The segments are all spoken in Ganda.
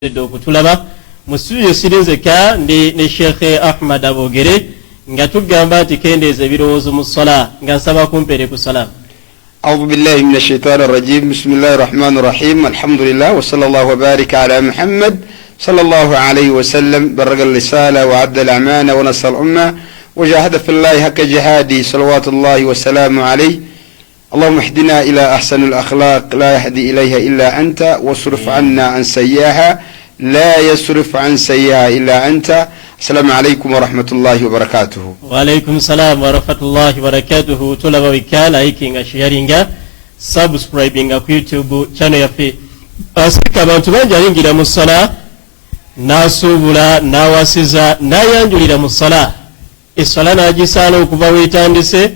okutulaba mu studio sirinzeka ndi ne Sheikh Ahmad Abogere nga tugamba ati kendeeza ebirowoozo mu ssala nga nsaba kumpere ku salaam. أعوذ بالله من الشيطان الرجيم بسم الله الرحمن الرحيم الحمد لله وصلى الله وبارك على محمد صلى الله عليه وسلم بلغ الرسالة وعد الأمانة ونصر الأمة وجاهد في الله حق جهاده صلوات الله وسلامه عليه اللهم اهدنا إلى أحسن الأخلاق لا يهدي إليها إلا أنت واصرف عنا عن سيئها لا يصرف عن سيئها إلا أنت. السلام عليكم ورحمة الله وبركاته. وعليكم السلام ورحمة الله وبركاته. طلب وكال أيكينغ شيرينغ سبسكرايبينغ ku YouTube channel yafe asika abantu banjalingira mu ssala nasubula nawasiza nayanjulira mu ssala essala nagisaana okuva wetandise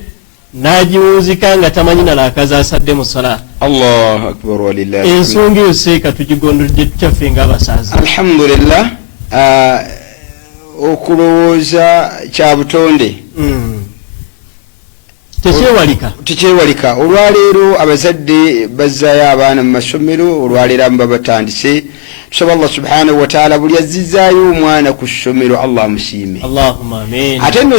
nagiwunzika nga tamanyi nalakaza asadde mu ssala. Allahu akbar walillahi ensonga yoseeka tugigondodde tutaffe ng'abasazi. Alhamdulillah. Okulowooza kya butonde tekyewalika. Olwaleero abazadde bazzaayo abaana mu masomero, olwaleero amu babatandise. Tusaba Allah subhanahu wa ta'ala buli azzizaayo omwana ku ssomero Allah amusiime. Allahumma amin. Ate nno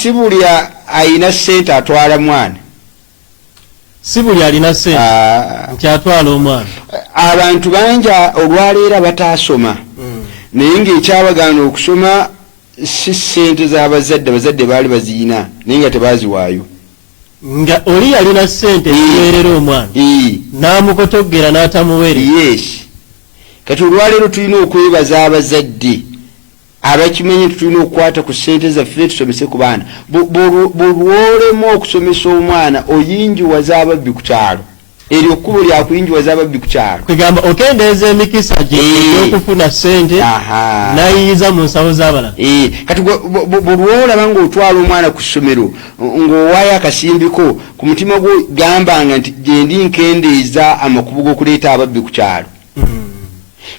si buli ayina ssente atwala mwana, si buli alina ssente nti atwala omwana. Abantu bangi olwaleero bataasoma naye ng'ekyabagaana okusoma si ssente z'abazadde, abazadde baali baziyina naye nga tebaaziwaayo. Nga oli yalina ssente ziweerera omwana n'amukotoggera n'atamuweere. Yes. Kati olwaleero tulina okwebaza abazadde abakimenye tulina okukwata ku ssente zaffe tusomese ku baana. Bw'olema okusomesa omwana oyinjuwaza ababbi ku kyalo, eryo kkubo lyakuyinjuwaza ababbi ku kyalo. Kwegamba okendeeza emikisa gye ey'okufuna ssente n'ayiyiza mu nsawo z'abalala. Kati bw'olaba ng'otwala omwana ku ssomero ng'owaayo akasimbiko ku mutima gwo gambanga nti gyendi nkendeeza amakubo g'okuleeta ababbi ku kyalo.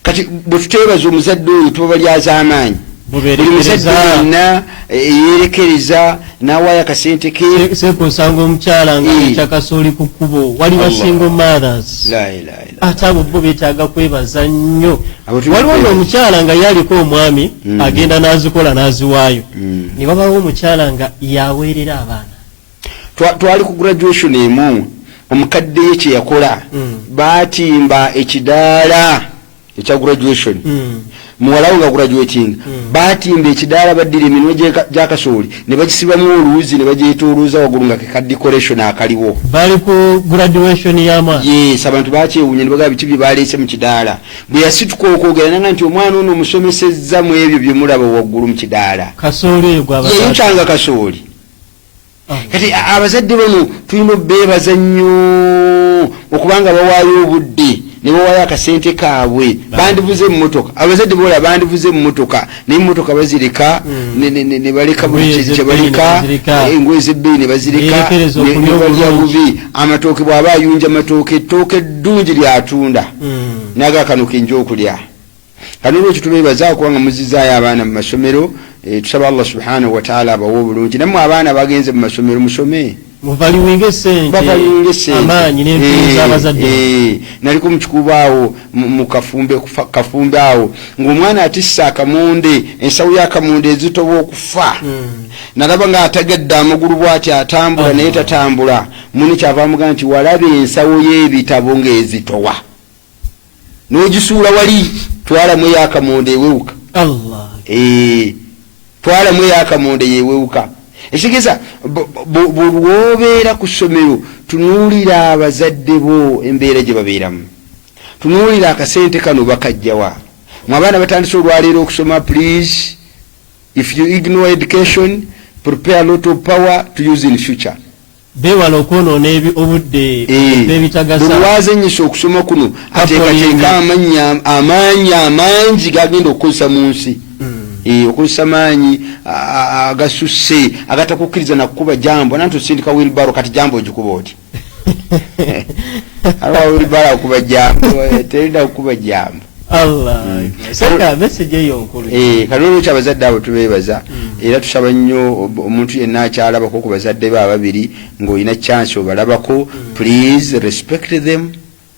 Kati bwe tuteebaza omuzadde oyo tuba balyaza amaanyi. Buli muzadde yenna yeerekereza n'awaayo akasente ke. Sekusanga omukyala nga ekyakasooli ku kkubo waliwo single mothers. Ate abo bo beetaaga kwebaza nnyo. Waliwo n'omukyala nga yaliko omwami agenda n'azikola n'aziwaayo. Ne wabawo omukyala nga yaweerera abaana. Twali ku graduation emu omukadde ye kye yakola baatimba ekidaala ekya graduation. Muwalawo nga graduating baatimba ekidaala baddira eminwe gy'akasooli ne bakisibamu oluwuzi ne bagyetoolooza waggulu nga keka decoration akaliwo. Bali ku graduation y'amwana. Yes, abantu bakyewuunya ne bagamba biki bye baleese mu kidaala. Bwe yasituka okwogera nanga nti omwana ono omusomesezza mu ebyo bye mulaba waggulu mu kidaala. Kasooli eyo gw'abazadde. Yeyukyanga kasooli. Kati abazadde bano tulina obbeebaza nnyo okubanga bawaayo obudde ne bawaayo akasente kaabwe. Bandivuze mu mmotoka, abazadde bola bandivuze mu mmotoka naye emmotoka bazireka ne baleka buli kye baleka, engoye z'ebbeeyi ne bazireka ne balya bubi. Amatooke bw'aba ayunja amatooke, ettooke eddungi lyatunda n'agakanuka enja okulya. Kano olwekyo tubeebaza kubanga muzizaayo abaana mu masomero. Tusaba Allah subhanahu wa ta'ala abawe obulungi. Nammwe abaana bagenze mu masomero musome. Muvaliwinge ssente. Amaanyi n'entuuyo z'abazadde. Naliko mu kikuubo awo mu kafumbe awo ng'omwana atissa akamonde, ensawo y'akamonde ezitoba okufa. Nalaba ng'ategedde amagulu bw'ati atambula naye tatambula. Muni kyava amugamba nti walaba ensawo y'ebitabo ng'ezitowa. N'ogisuula wali twalamu ey'akamonde ewewuka. Allah. Twalamu ey'akamonde yeewewuka. Ekitegeeza bw'obeera ku ssomero tunuulira abazadde bo embeera gye babeeramu. Tunuulira akasente kano bakajjawa. Mu abaana batandise olwaleero okusoma, please, if you ignore education, prepare a lot of power to use in future. Bewala okwonoona obudde n'ebitagasa. Buli wazennyisa okusoma kuno ateekateeka amaanyi amangi gagenda okukozesa mu nsi. Okozesa amaanyi agasusse agatakukkiriza nakukuba jambo. Nanti osindika wilbaro kati jambo ogikuba oti. Alwa wilbaro akuba jambo terina kukuba jambo. Allah. Saka message eyo nkulu. Kano olwekyo abazadde abo tubeebaza era tusaba nnyo omuntu yenna akyalabako ku bazadde be ababiri ng'olina chance obalabako, please respect them.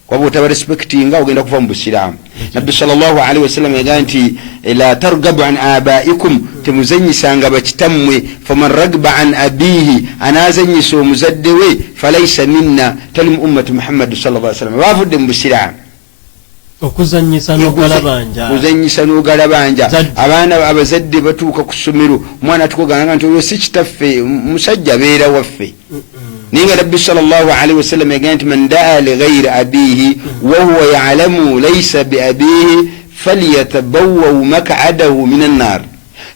waba otaba respectinga ogenda kuva mu busiraamu. Nabbi sallallahu alaihi wasallam yagaa nti la targabu an abaikum, temuzanyisanga bakitammwe, faman ragba an abihi, anazanyisa omuzadde we falaysa minna, tali mu ummati Muhammad sallallahu alaihi wasallam. Bavudde mu busiraamu. Okuzanyisa n'ogalabanja. Kuzanyisa n'ogalabanja. Abaana abazadde batuuka ku ssomero, omwana atukuganga nti oyo si kitaffe, musajja beera waffe. Ninga Rabbi sallallahu alaihi wasallam yagaa nti man daa li ghayri abihi wa huwa ya'lamu laysa bi abihi falyatabawwa maq'adahu minan nar.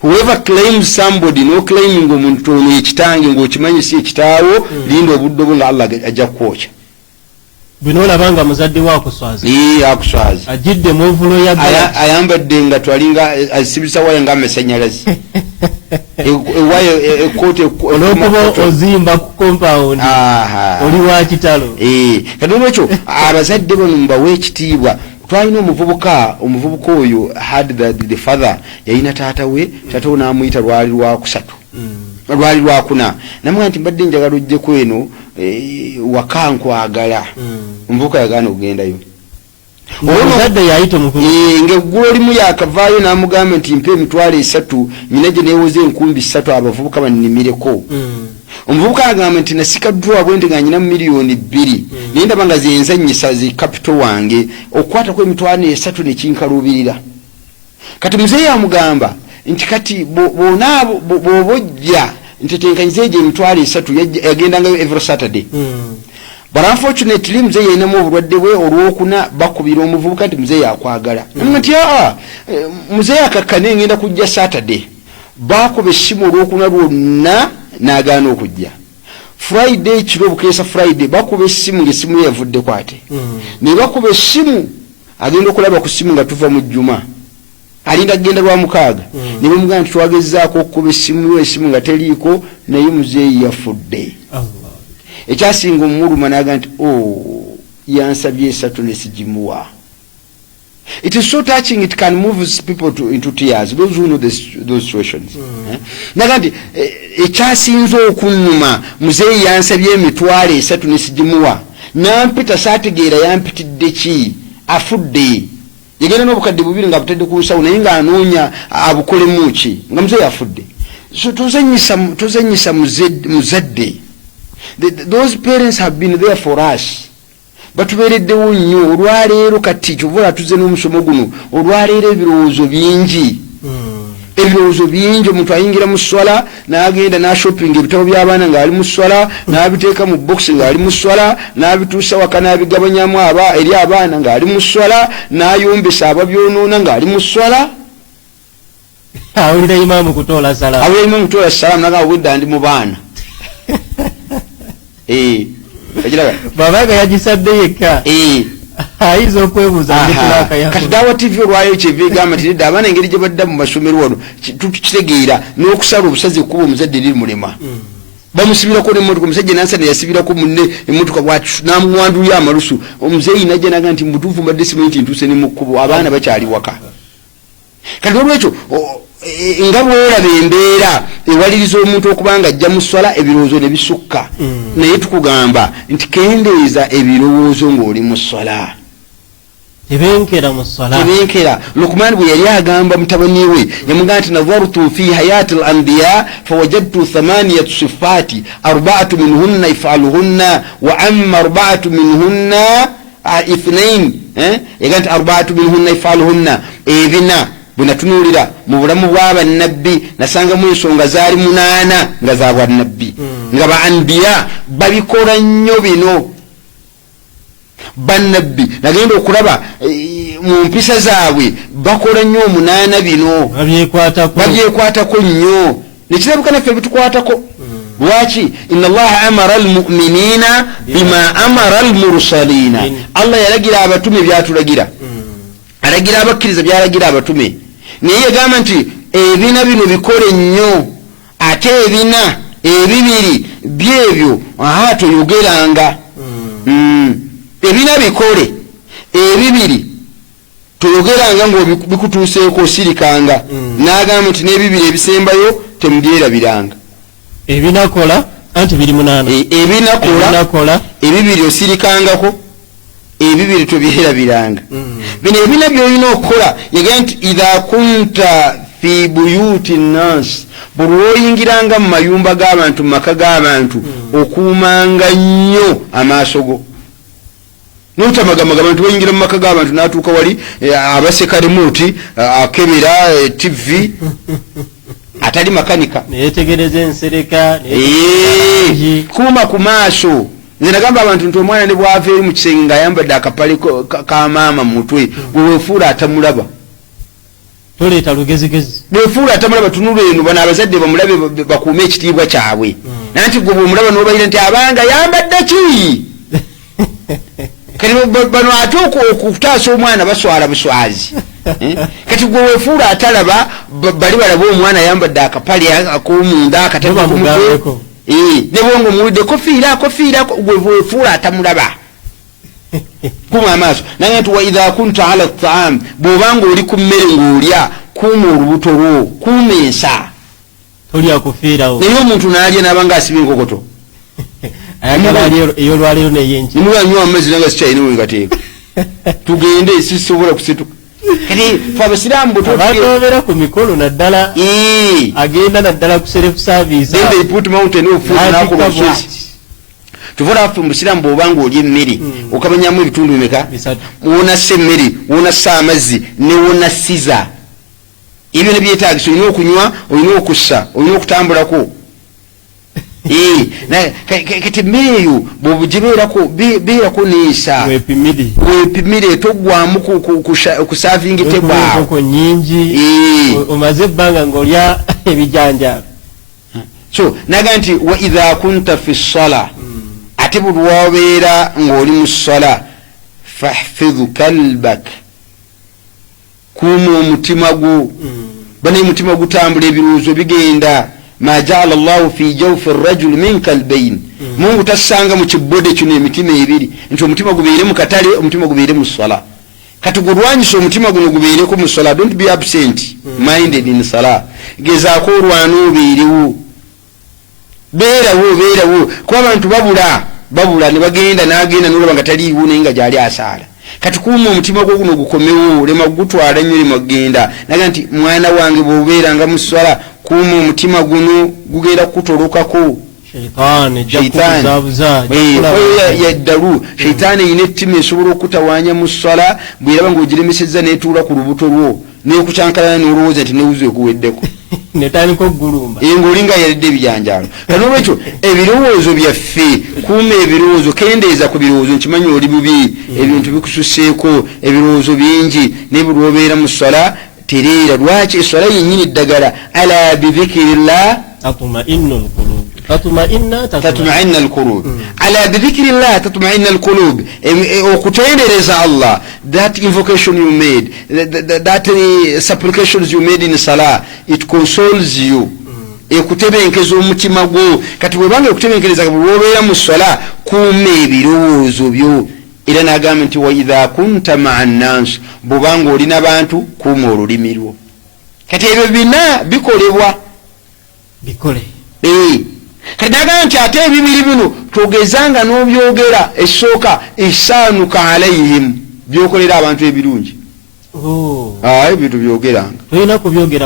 Whoever claims somebody, no claiming omuntu ono ekitange ng'okimanyi si ekitaawo, linda obudde bwo nga Allah ajja kwokya. Bino labanga muzadde wa kuswaza. Akuswaza. Ajidde mu vulo ya bala. Ayambadde nga twalinga asibisa waya nga amasanyalazi. Waya ekote olwokuba ozimba ku compound. Oli wa kitalo. Kati olwekyo abazadde bano mbawe ekitiibwa. Twalina omuvubuka oyo had the father yalina taata we, taata we n'amuyita lwali lwa kusatu. Lwali lwakuna. Namugamba nti mbadde njagala ojjeko eno waka nkwagala. Omuvubuka yagaana okugendayo. Omuzadde yayita omuvubuka. Ng'eggulu olimu yakavaayo n'amugamba nti mpa emitwalo 3, nyina gye neewoze enkumbi 3 abavubuka bannimireko. Omuvubuka agamba nti nasikaddwa bwe ndi nga nyina miliyoni 2, naye ndaba nga zenzanyisa zi capital wange, okukwatako emitwalo 3 ne kinkaluubirira. Kati muzeeyi amugamba nti kati bw'obojja ntetenkanyize egyo emitwalo 3 yagendangayo every Saturday. But unfortunately muzeeyi yalinamu obulwadde bwe olwokuna bakubira omuvubuka nti muzeeyi akwagala. Nti muzeeyi akakkane ngenda kujja Saturday. Bakuba essimu olwokuna lwonna n'agaana okujja. Friday kiro bukeesa Friday bakuba essimu ng'essimu ye yavuddeko ate. Ne bakuba essimu agenda okulaba ku ssimu nga tuva mu Juma. Alinda genda lwa 6. Ne bamugamba nti twagezzaako okukuba essimu nga teriiko, naye muzeeyi yafudde. Ekyasinga omuluma n'agamba nti yansabye 3 ne sigimuwa. It is so touching, it can move people into tears, those who know those situations. Naga nti ekyasinza okunnuma muzeeyi yansabye emitwalo 3 ne sigimuwa, nampita saategeera yampitidde ki, afudde. Yagenda n'obukadde 2 nga butadde ku nsawo naye ng'anoonya abukolemu ki, nga muzeeyi afudde. So tozanyisa muzadde. Those parents have been there for us. Batubeereddewo nnyo olwaleero kati kyova tuze n'omusomo guno olwaleero ebirowoozo bingi. Ebirowoozo bingi, omuntu ayingira mu swala n'agenda n'ashopping ebitabo by'abaana ng'ali mu swala, n'abiteeka mu box ng'ali mu swala, n'abituusa waka n'abigabanyamu eri abaana ng'ali mu swala, n'ayombesa ababyonoona ng'ali mu swala. Awulira imaamu kutoola salaamu n'agamba obwedda ndi mu baana. Babaga yagisadde yekka. Ayinza okwebuuza kati Daawa TV olwayo kyeva egamba nti nedda abaana engeri gye badda mu masomero wano tukitegeera n'okusala obusazi okuba omuzadde liri mulema. Bamusibirako n'emmotoka, omusajja nansana yasibirako munne emmotoka n'amwanduya amalusu. Omuzeeyi najja n'agamba nti mubutuufu mbadde simanyi nti ntuuse ne mu kkubo, abaana bakyali waka. Kati olwekyo nga bweraba embeera ewaliriza omuntu okuba nga ajja mu swala ebirowoozo ne bisukka. Naye tukugamba nti kendeeza ebirowoozo ng'oli mu swala. Tebenkera mu swala. Tebenkera. Luqman bwe yali agamba mutabani we yamugamba nti nadhartu fi hayati al-anbiya fawajadtu 8 sifati 4 minhunna if'aluhunna wa amma 4 minhunna 2 yagamba nti 4 minhunna if'aluhunna ebina. Bwe natunuulira mu bulamu bw'abannabbi nasangamu ensonga zaali 8 nga za bwannabbi, nga ba anbiya babikola nnyo bino. Bannabbi nagenda okulaba mu mpisa zaabwe bakola nnyo 8 bino, babyekwatako nnyo. Nekirabika naffe bitukwatako. Lwaki? Inna Allaha amara almu'minina bima amara almursalina. Allah yalagira abatume byatulagira, alagira abakkiriza byalagira abatume. Naye yagamba nti ebina bino bikole nnyo, ate ebina ebibiri byebyo toyogeranga. Ebina bikole ebibiri toyogeranga ng'obikutuuseeko osirikanga. N'agamba nti n'ebibiri ebisembayo temubyerabiranga. Ebinakola anti biri 8. Ebinakola ebibiri osirikangako, ebibiri tobirabiranga bino ebina byolina okukola yagamba nti idha kunta fi buyuti nnas buli lwoyingiranga mu mayumba g'abantu mu maka g'abantu okuumanga nnyo amaaso go notamagamaga nti woyingira mu maka g'abantu n'atuuka wali abaseka remote akebera TV atali makanika neyetegereza ensereka kuuma ku maaso nze nagamba abantu nti omwana ne bwava eri mu kisenge ng'ayambadde akapale ka maama mu mutwe bwewefuula atamulaba toleeta lugezigezi bwefuula atamulaba tunula eno bano abazadde bamulabe bakuume ekitiibwa kyabwe nanti gwe bwomulaba nobayira nti abanga yambadde ki kati bano ate okutaasa omwana baswala buswazi kati gwe wefuula atalaba bali balaba omwana yambadde akapale akomunda akataba ku mutwe nebwongo muwulidde kofiira gwe wefuula atamulaba kuma amaaso nange nti waidha kunta ala taam bwobanga oli ku mmere ng'olya kuuma olubuto lwo kuuma ensa tolya kufiirawo naye omuntu n'alya n'abanga asiba enkokoto eyolwaleero neyenki nimulanywa amazzi nanga sikyalina wegateeka tugende sisobola kusituka kati fe abasiraamu bwetobera ku mikolo naddala agenda naddala ku self service then they put mountain of food nakola obusozi tuvola ffe musiraamu bw'obanga olya emmere okabanyamu ebitundu bimeka wonassa emmere wonassa amazzi ne wonassiza ebyo ne byetaagisa olina okunywa olina okussa olina okutambulako kati emmere eyo bwobugibeerako beerako neesa weepimire toggwamu kusavingi tegwawo nyingi omaze ebbanga ng'olya ebijanjalo so naga nti waidha kunta fi ssala ate buli wabeera ng'oli mu ssala fahfidhu kalbak kuuma omutima gwo banaye mutima gutambula ebirowoozo bigenda ma jaala llahu fi jawfi rajuli min kalbain mungu tassanga mu kibbode kino emitima ebiri nti omutima gubeere mu katale omutima gubeere mu ssala kati gulwanyisa omutima guno gubeereko mu ssala don't be absent minded in sala gezaako olwana obeerewo beerawo kuba abantu babula ne bagenda n'agenda n'olaba nga taliiwo naye nga gyali asaala kati kuuma omutima gwo guno gukomewo lema gutwala nnyo lema genda naga nti mwana wange bw'obeeranga mu ssala kuuma omutima guno gugenda kukutolokako yaddalu sheitaani eyina ettima esobola okutawaanya mu ssala bw'eraba ng'ogiremesezza n'etuula ku lubuto lwo n'ekucyankalana n'olowooza nti newuzo ekuweddeko netandika okugulumba ng'olinga yaledde ebijanjaalo kanolwekyo ebirowoozo byaffe kuuma ebirowoozo kendeeza ku birowoozo nkimanyi oli bubi ebintu bikususeeko ebirowoozo bingi naye buli obeera mu ssala tereera lwaki essala yennyini eddagala ala bidhikirillah tatma'inna alqulub ala bidhikirillah tatma'inna alqulub okutendereza Allah that invocation you made that supplications you made in salah it consoles you ekutebenkeza omutima gwo kati bwebanga ekutebenkereza buli obeera mu ssala kuuma ebirowoozo byo era n'agamba nti waidha kunta maa nnans bwobanga oli n'abantu kuuma olulimi lwo kati ebyo bina bikolebwa bikole kati n'agamba nti ate ebibiri bino togezanga n'obyogera essooka esaanuka alayhim byokolera abantu ebirungi ebyo tobyogeranga tolina kubyogera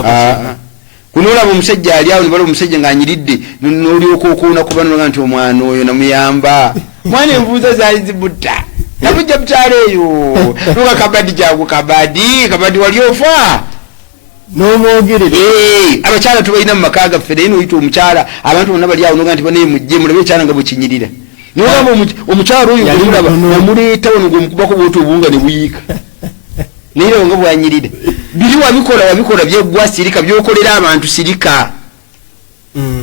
kunoolaba omusajja ali awo ne balaba omusajja ng'anyiridde n'olyoka okuwona kuba noga nti omwana oyo namuyamba mwana envuuza zaali zibutta namujja mukyalo eyo noga kabadi gyago kabadi wali ofa n'omwogerere abakyala tubalina mu maka gaffe naye noyita omukyala abantu bonna bali awo noga nti banaye mujje mulabe ekyala nga bwekinyirira nolaba omukyala oyo gulaba namuleeta wano gwomukubako bwoti obuwunga ne buyiika naye rero nga bwanyirira biri wabikola byeggwa sirika byokolera abantu sirika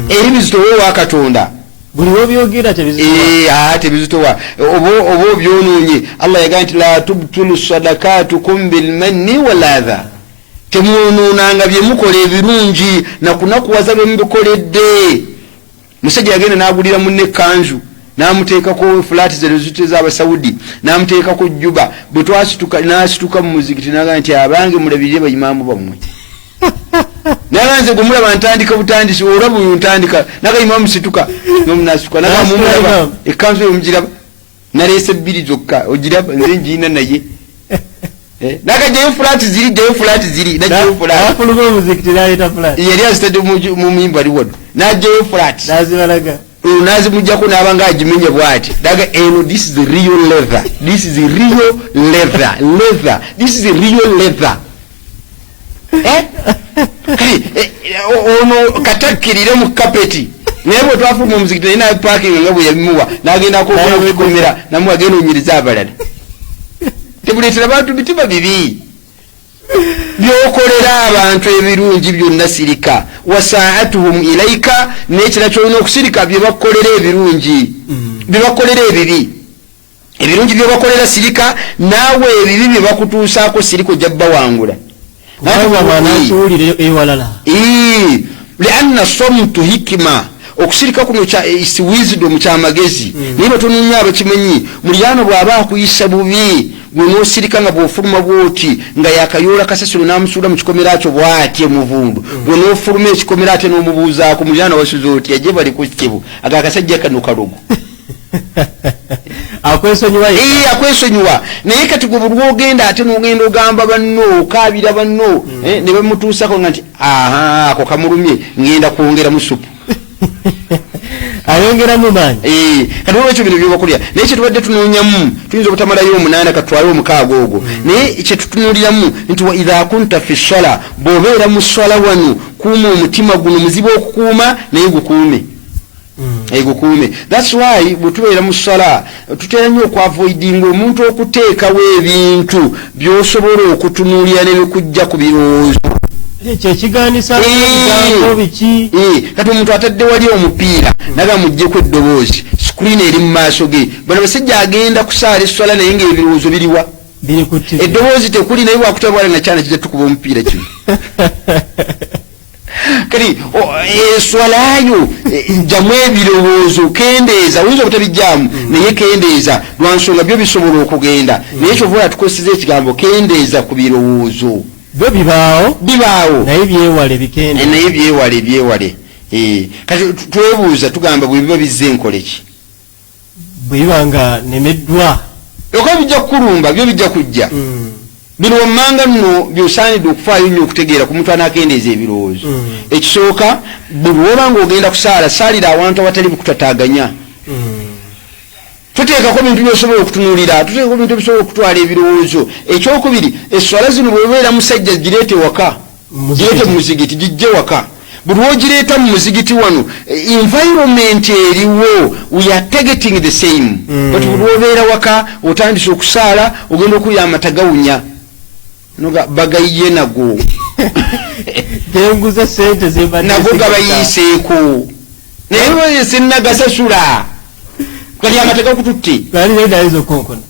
eri bizitowa Katonda buli wobyogera tebizitowa oba obyonoonye Allah yagamba nti la tubtulu sadakatukum bilmanni waladha temwonoonanga byemukola ebirungi nakunakuwaza byemubikoledde musajja yagenda n'agulira munne ekkanzu namuteekako fulaati zerezute z'Abasaudi namuteekako Juba bwe twasituka n'asituka mu muzikiti n'agamba nti abange mulabirire bayimaamu bammwe naganze gwe mulaba ntandika butandisi olaba oyo ntandika naga imaamu situka nomunasituka naga mumulaba ekkanzu eyo mugiraba nalese bbiri zokka ogira nze njina naye naka jeyo flat ziri na jeyo flat afulugo muziki tilaita flat yali asitade mu mimba liwono na jeyo flat nazibalaga unazi mujjako nabanga ajimenye bwati daga eno this is the real leather this is the real leather this is the real leather kali ono katakirire mu kapeti nebo twafu mu muziki ina parking ngabo yabimuwa nagenda ko kukomera namwe agenda unyiriza abalala tebuletera bantu bitima bibi byokolera abantu ebirungi byonna sirika wasaatuhum ilaika nekira kyolina okusirika byebakolera ebirungi byebakolera ebibi ebirungi byebakolera sirika naawe ebibi byebakutuusaako sirika ojja bbawangula lianna somtu hikima okusirika kuno is wisdom kyamagezi naye batononya abakimanyi mulyano bw'aba akuyisa bubi gwenosirika nga bwofuluma bwoti nga yakayoola kasasiro namusuula mu kikomera kyo bwatye muvundu bwenofuluma ekikomera ate n'omubuuzaako mulyano wasuze oti yaje bali ku kibu agakasajja kano kalogo akwesonyiwa naye kati gwe buli ogenda ate n'ogenda ogamba banno okaabira banno ne bamutuusako nga nti aha ako kamulumye ngenda kwongera mu supu ayongera mu maanyi kati olwekyo bino byobakolera naye kyetubadde tunoonyamu tuyinza obutamalayo 8 katwale 6 ogwo naye kyetutunuuliramu nti wa idha kunta fi ssala bw'obeera mu ssala wano kuuma omutima guno muzibu okukuuma naye gukuume gukuume. That's why bwetubeera mu ssala tutera nnyo okwavoidinga omuntu okuteekawo ebintu by'osobola okutunuulira ne bikujja ku birowoozo kyekiganisa ebigambo biki kati omuntu atadde wali omupiira naga muggyeko eddoboozi screen eri mu maaso ge bano basajja agenda kusaala esswala naye ng'ebirowoozo biriwa eddoboozi tekuli naye bwakutabwala nakyana kijja tukuba omupiira kino kati esswalayo jjamu ebirowoozo kendeeza oyinza obutabijjaamu naye kendeeza lwansonga byo bisobola okugenda naye kyovola tukoseza ekigambo kendeeza ku birowoozo byo bibaawo naye byewale kati twebuuza tugamba bwe biba bizze enkole ki bwe biba nga nemeddwa oka bijja kukulumba byo bijja kujja bino wammanga nno byosaanidde okufaayo nnyo okutegeera ku muntu anaakendeeza ebirowoozo ekisooka buli woba nga ogenda kusaala saalira awantu awatali bukutataaganya tuteekako bintu byosobola okutunuulira tuteekako bintu bisobola okutwala ebirowoozo ekyokubiri esswala zino bwebeera musajja gireete waka gireete mu muzigiti gijje waka buli wogireeta mu muzigiti wano environment eriwo we are targeting the same but buli wobeera waka otandise okusaala ogenda okulya amata gawunya noga bagayiye nago genguza sente nago gabayiiseeko naye sinnagasasula kali amata gakututte lanudaiza okukonkona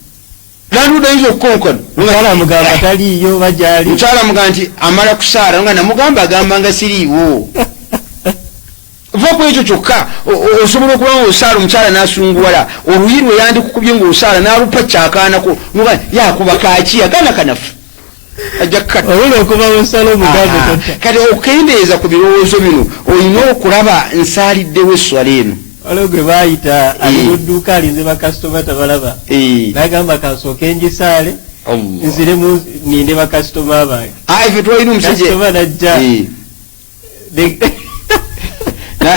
mukyala mugamba nti amala kusaala nga namugamba agamba nga siriiwo vaku ekyo kyokka osobola okuba nga osaala omukyala n'asunguwala oluyi lwe yandikukubye ng'osaala n'alupa kyakaanako nga yakuba kaaki agaana kanafu kati okukendeeza ku birowoozo bino olina okulaba nsaaliddewo esswala eno waliwo gwe baayita ali mu dduuka alinze bakasitoma tabalaba nagamba kansooke ngisaale nziremu ninde bakasitoma bange ife twalina omusajja najja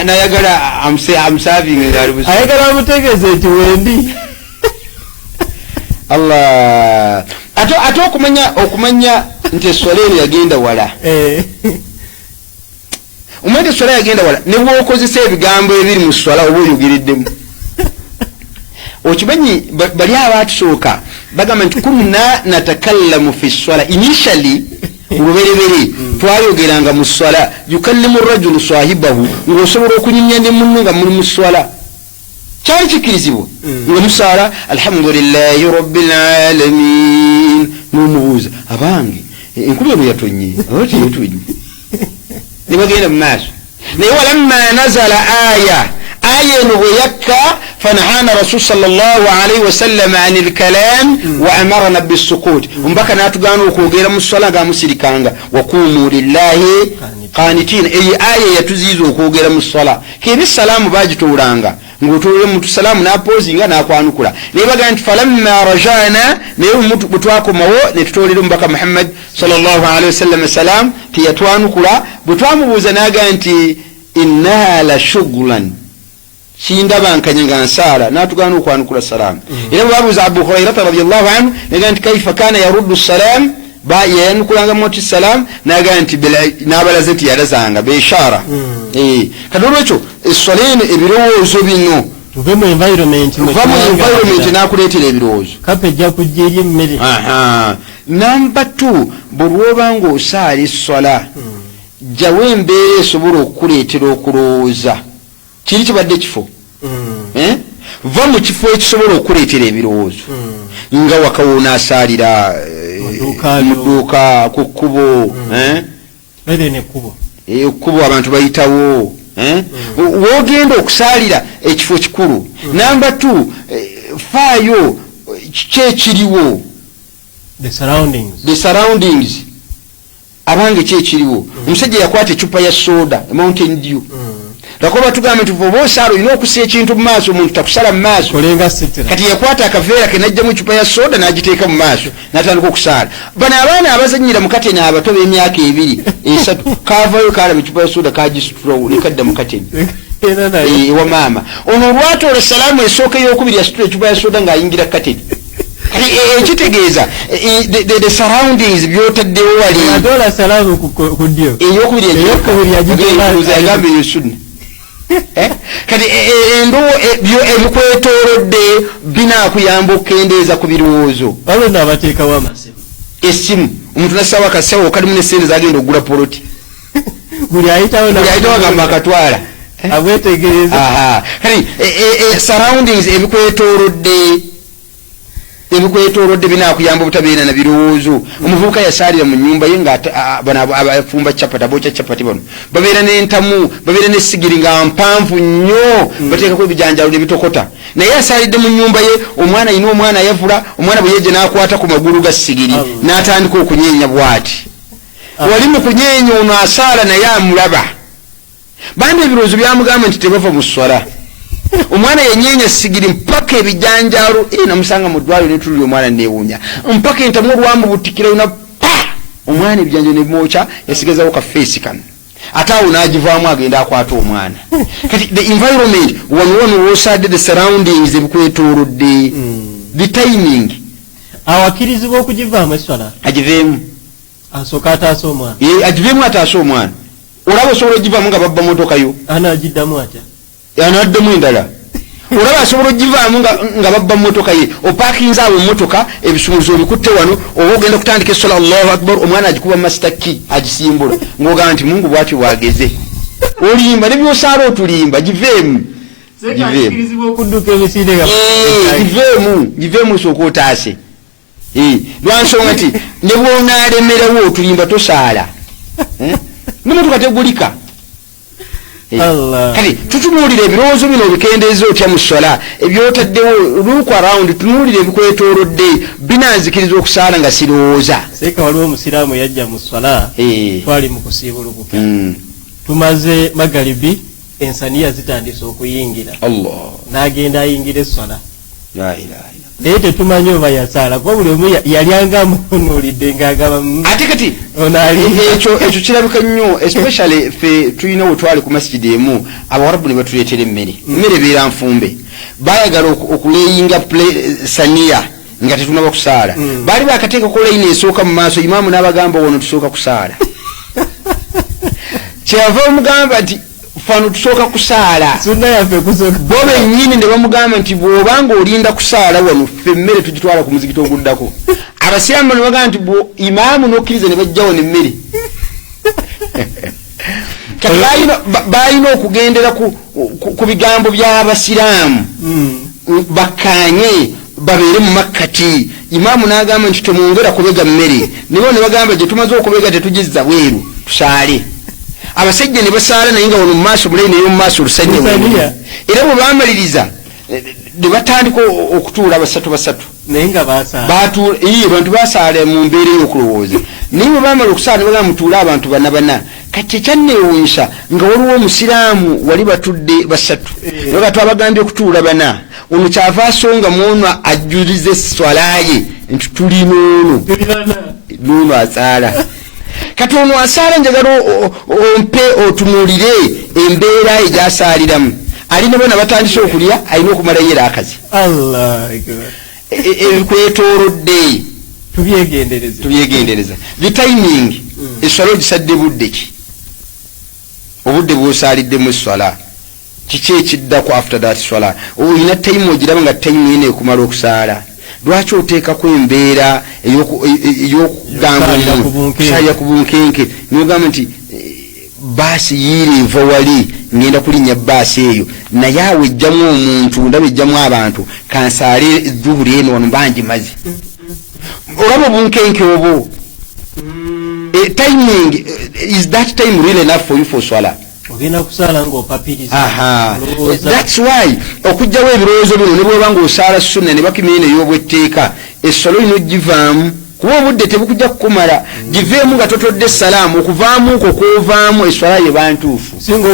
nayagala amusavinga ngaali busa ayagala amutegeeze nti wendi allah ate okumanya nti esswala eno yagenda wala omuntu esswala yagenda wala ne bw'okozesa ebigambo ebiri mu sswala oba oyogereddemu okimanyi bali abaatusooka bagamba nti kunna natakallamu fi sswala initially oluberebere twayogeranga mu sswala yukallimu rajulu sahibahu ng'osobola okunyinya ne munno nga muli mu sswala kyali kikirizibwa nga musaala alhamdulillahi rabbil alamin n'omubuuza abange enkuba eno yatonye aba teyetonye ne bagenda mu maaso naye walamma nazala aya eno bwe yakka fanahana rasul sallallahu alaihi wasallam an alkalam wa amarna bisukut ombaka n'atugaana okwogera mu ssala ng'amusirikanga wakumu lillahi qanitin eyo aya yatuziiza okwogera mu ssala k'ebissalaamu baagituulanga ng'otuulira muntu salaamu n'apoozinga n'akwanukula naye bagaa nti falamma rajana naye omuntu bwe twakomawo ne tutoolera omubaka Muhammad sallallahu alaihi wasallam salaam teyatwanukula bwe twamubuuza n'agaa nti innaha la shughlan kindaba nkanye nga nsaala n'atugaana okwanukula salaamu era bwe babuuza Abu Hurairata radiyallahu anhu n'agaa nti kaifa kaana yaruddu salaam yayanukulanga moti salam naga nti n'abalaze nti yalazanga beishara kati olwekyo essolene ebirowoozo bino tuve mu environment nakuleetera ebirowoozo kape ejja kujja eri emmere namba 2 bwolwoba ng'osaala essola jjawo embeera esobola okukuleetera okulowooza kiri kibadde kifo va mu kifo ekisobola okuleetera ebirowoozo nga wakawoona asaalira mu dduuka ku kkubo ekkubo abantu bayitawo woogenda okusaalira ekifo kikulu namba 2 faayo kyekiriwo the surroundings abange kyekiriwo omusajja yakwata ecupa ya soda Mountain Dew Lakoba tugamba nti oba osaala olina okussa ekintu mu maaso omuntu takusala mu maaso kati yakwata akaveera ke n'ajjamu ecupa ya soda n'agiteeka mu maaso n'atandika okusaala bano abaana abazannyira mu kateni abato b'emyaka 2-3 kaavayo kaalaba ecupa ya soda kagisitulawo nekadda mu kateni ewa maama ono olwatoola salaamu esooka ey'okubiri yasitula ecupa ya soda ng'ayingira kateni ekitegeeza the surroundings byotaddewo wali eyokubiri yagamba eyo sunna kati endowo ebikwetoolodde binaakuyamba okukendeeza ku birowoozo essimu omuntu nassawo akasawo kalimu n'essente zagenda okugula poloti buli ayitawo agamba akatwala kati surroundings ebikwetoolodde binaakuyamba obutabeera na birowoozo omuvubuka yasaalira mu nnyumba ye ng'abafumba capati abookya capati bano babeera n'entamu babeera n'essigiri nga mpanvu nnyo bateekako ebijanjalo ne bitokota naye asaalidde mu nnyumba ye omwana ayina omwana ayavula omwana bwe yeje n'akwata ku magulu ga ssigiri n'atandika okunyeenya bw'ati wali mu kunyeenya ono asaala naye amulaba bambi ebirowoozo byamugamba nti tebava mu swala omwana yenyenya sigiri mpaka ebijanjalo namusanga mu ddwaliro netulira omwana neewuunya mpaka entamu olwambu butikira yona omwana ebijanjalo nebimwokya yasigazawo kafeesi kano ate awo n'agivaamu agenda akwata omwana kati the environment wano woosadde the surroundings ebikwetoolodde the timing awakirizibwa okugivaamu eswala agiveemu asooka ataasa omwana agiveemu ataasa omwana olaba osobola ogivaamu nga babba motoka yo anagiddamu atya yanaddemu endala olaba asobola ogivaamu nga babba motoka ye opaakinze abo motoka ebisumulizo obikutte wano oba ogenda kutandika essola Allahu akbar omwana agikuba masitaki agisimbula ng'ogamba nti Mungu bwatyo bwageze olimba ne byosaala otulimba giveemu giveemu osooka otaase lwansonga nti ne bwonaalemerawo otulimba tosaala ne motoka tegulika kati tutunuulira ebirowoozo bino obikendeeza otya mu swala ebyotaddewo look around tunuulira ebikwetoolodde binanzikiriza okusaala nga sirowooza seeka waliwo omusiraamu yajja mu swala twali mu kusiibulukuka tumaze magalibi ensaniya zitandise okuyingira n'agenda ayingira esswala naye tetumanyi oba yasaala kuba buli omu yalyanga munuulidde ng'agaba ate kati ekyo kirabika nnyo especially ffe tulina we twali ku masijidi emu abawarabu ne batuleetera emmere ebeera nfumbe baayagala okuleyinga saniya nga tetunaba kusaala baali bakateekako layini esooka mu maaso imaamu n'abagamba wono tusooka kusaala kyeyava omugamba nti fano tusooka kusaala bo bennyini ne bamugamba nti bw'obanga olinda kusaala wano ffe emmere tugitwala ku muzikiti oguddako abasiraamu ne bagamba nti imaamu n'okkiriza ne bajjawo n'emmere kati baalina okugendera ku bigambo by'abasiraamu bakkaanye babeere mu makkati imaamu n'agamba nti temwongera kubega mmere nibo ne bagamba gye tumaze okubega tetugizza bweru tusaale abasajja ne basaala naye nga wano mu maaso mulayi naye mu maaso olusajja era bwe baamaliriza ne batandika okutuula basatu naye nga bantu basaala mu mbeera ey'okulowooza naye bwe baamala okusaala ne bagamba mutuule abantu bana kati ekyanneewuunyisa nga waliwo omusiraamu wali batudde basatu naye kati abagambye okutuula bana ono kyava asonga muono ajjulize eswalaye nti tuli n'ono asaala kati ono asaala njagala ompe otunuulire embeera egyasaaliramu alina bona batandise okulya alina okumalayo era akazi ebikwetoolodde tubyegendereza the timing eswala ogisadde budde ki obudde bw'osaaliddemu eswala kiki ekiddako after that swala olina time ogiraba nga time ine ekumala okusaala lwaki oteekako embeera ey'okugamba kusaalira ku bunkenke nogamba nti baasi yiira eva wali ngenda kulinnya baasi eyo naye awo ejjamu omuntu ndaba ejjamu abantu kansaale zuhuri eno wano bangimaze olaba obunkenke obwo timing is that time really enough for you for swala ogenda kusaala ng'opapiriza that's why okujjawo ebirowoozo bino ne bw'oba ng'osaala sunna ne bakimina ey'obwetteeka essolo lino givaamu kuba obudde tebukujja kukumala giveemu nga totodde salaamu okuvaamu okwo kwovaamu eswala ye bantuufu okusinga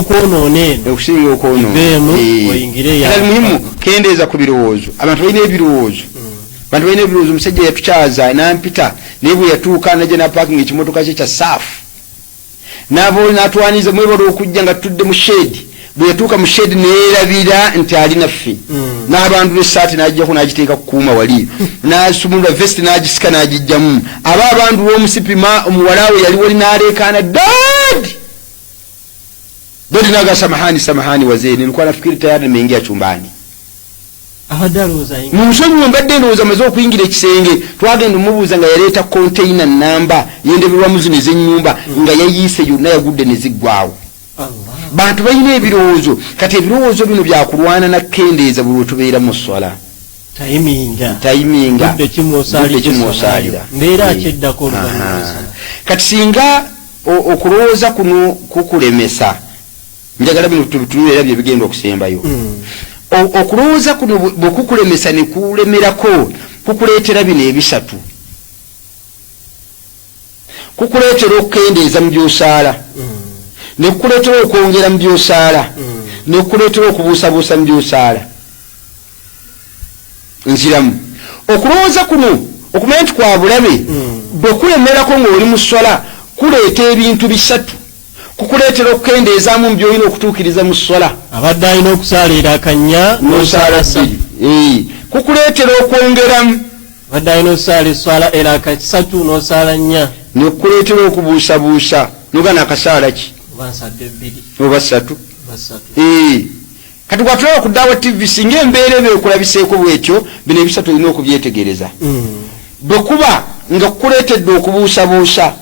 okwonoona muhimu kendeeza ku birowoozo abantu balina ebirowoozo omusajja yatukyaza nampita naye bwe yatuuka najja napakinga ekimotoka kye kya saafu natwaniza mwebala okujja nga tutudde mu shedi bwe yatuuka mu shedi neerabira nti ali naffe n'abantu n'essaati n'agijjako n'agiteeka kukuuma wali n'asumulula vesti n'agisika n'agijjamu aba abantu b'omusipima omuwala we yali wali n'aleekaana dadi naga samahani wazee nilikuwa nafikiri tayari nimeingia chumbani mumusonyi mbadde ndowooza amaze okuyingira ekisenge twagenda omubuuza nga yaleeta container namba yendeberwamu zino ez'ennyumba nga yayiise yonna yagudde ne ziggwawo bantu balina ebirowoozo kati ebirowoozo bino byakulwana nakkendeeza buli wetubeera mu swala tayiminga budde kimwosaalira kati singa okulowooza kuno kukulemesa njagala bino tubitunula era bye bigenda okusembayo okulowooza kuno bwekukulemesa ne kulemerako kukuleetera bino ebisatu kukuleetera okukendeeza mu byosaala ne kukuleetera okwongera mu byosaala ne kukuleetera okubuusabuusa mu byosaala nziramu okulowooza kuno okumanya nti kwa bulabe bwe kulemerako ng'oli mu swala kuleeta ebintu bisatu kukuleetera okukendeezaamu mu byolina okutuukiriza mu swala abadde alina okusaalira akanya n'osaala bbiri kukuleetera okwongeramu abadde alina okusaala eswala era akasatu n'osaala nnya nekukuleetera okubuusabuusa nogana akasaala ki oba ssatu kati gwatulaba okuddawo tv singa embeera eba ekulabiseeko bwetyo bino ebisatu olina okubyetegereza bwe kuba nga kukuleetedde okubuusabuusa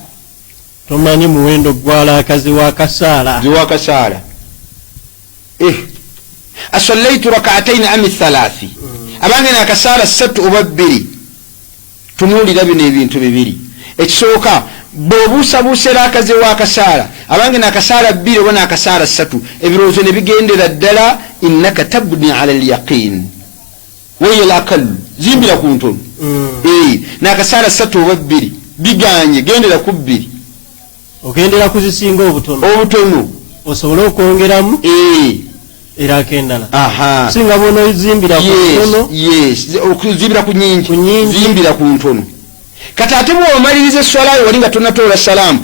tomanyi muwendo gw'alakazi wakasaala asallaitu rakaataini ami thalathi abange nakasaala ssatu oba bbiri tunuulira bino ebintu bibiri ekisooka bw'obuusabuusa erakazi wakasaala abange nakasaala bbiri oba nakasaala ssatu ebirowoozo ne bigendera ddala innaka tabni ala lyaqin waiyo lakalu zimbira ku ntono nakasaala ssatu oba bbiri biganye gendera ku bbiri ogendera kuzisinga obutono osobole okwongeramu era akendala singa bona ozimbira ku ntono okuzimbira ku nyingi zimbira ku ntono kati ate bw'omaliriza eswala yo wali nga tonatoola salaamu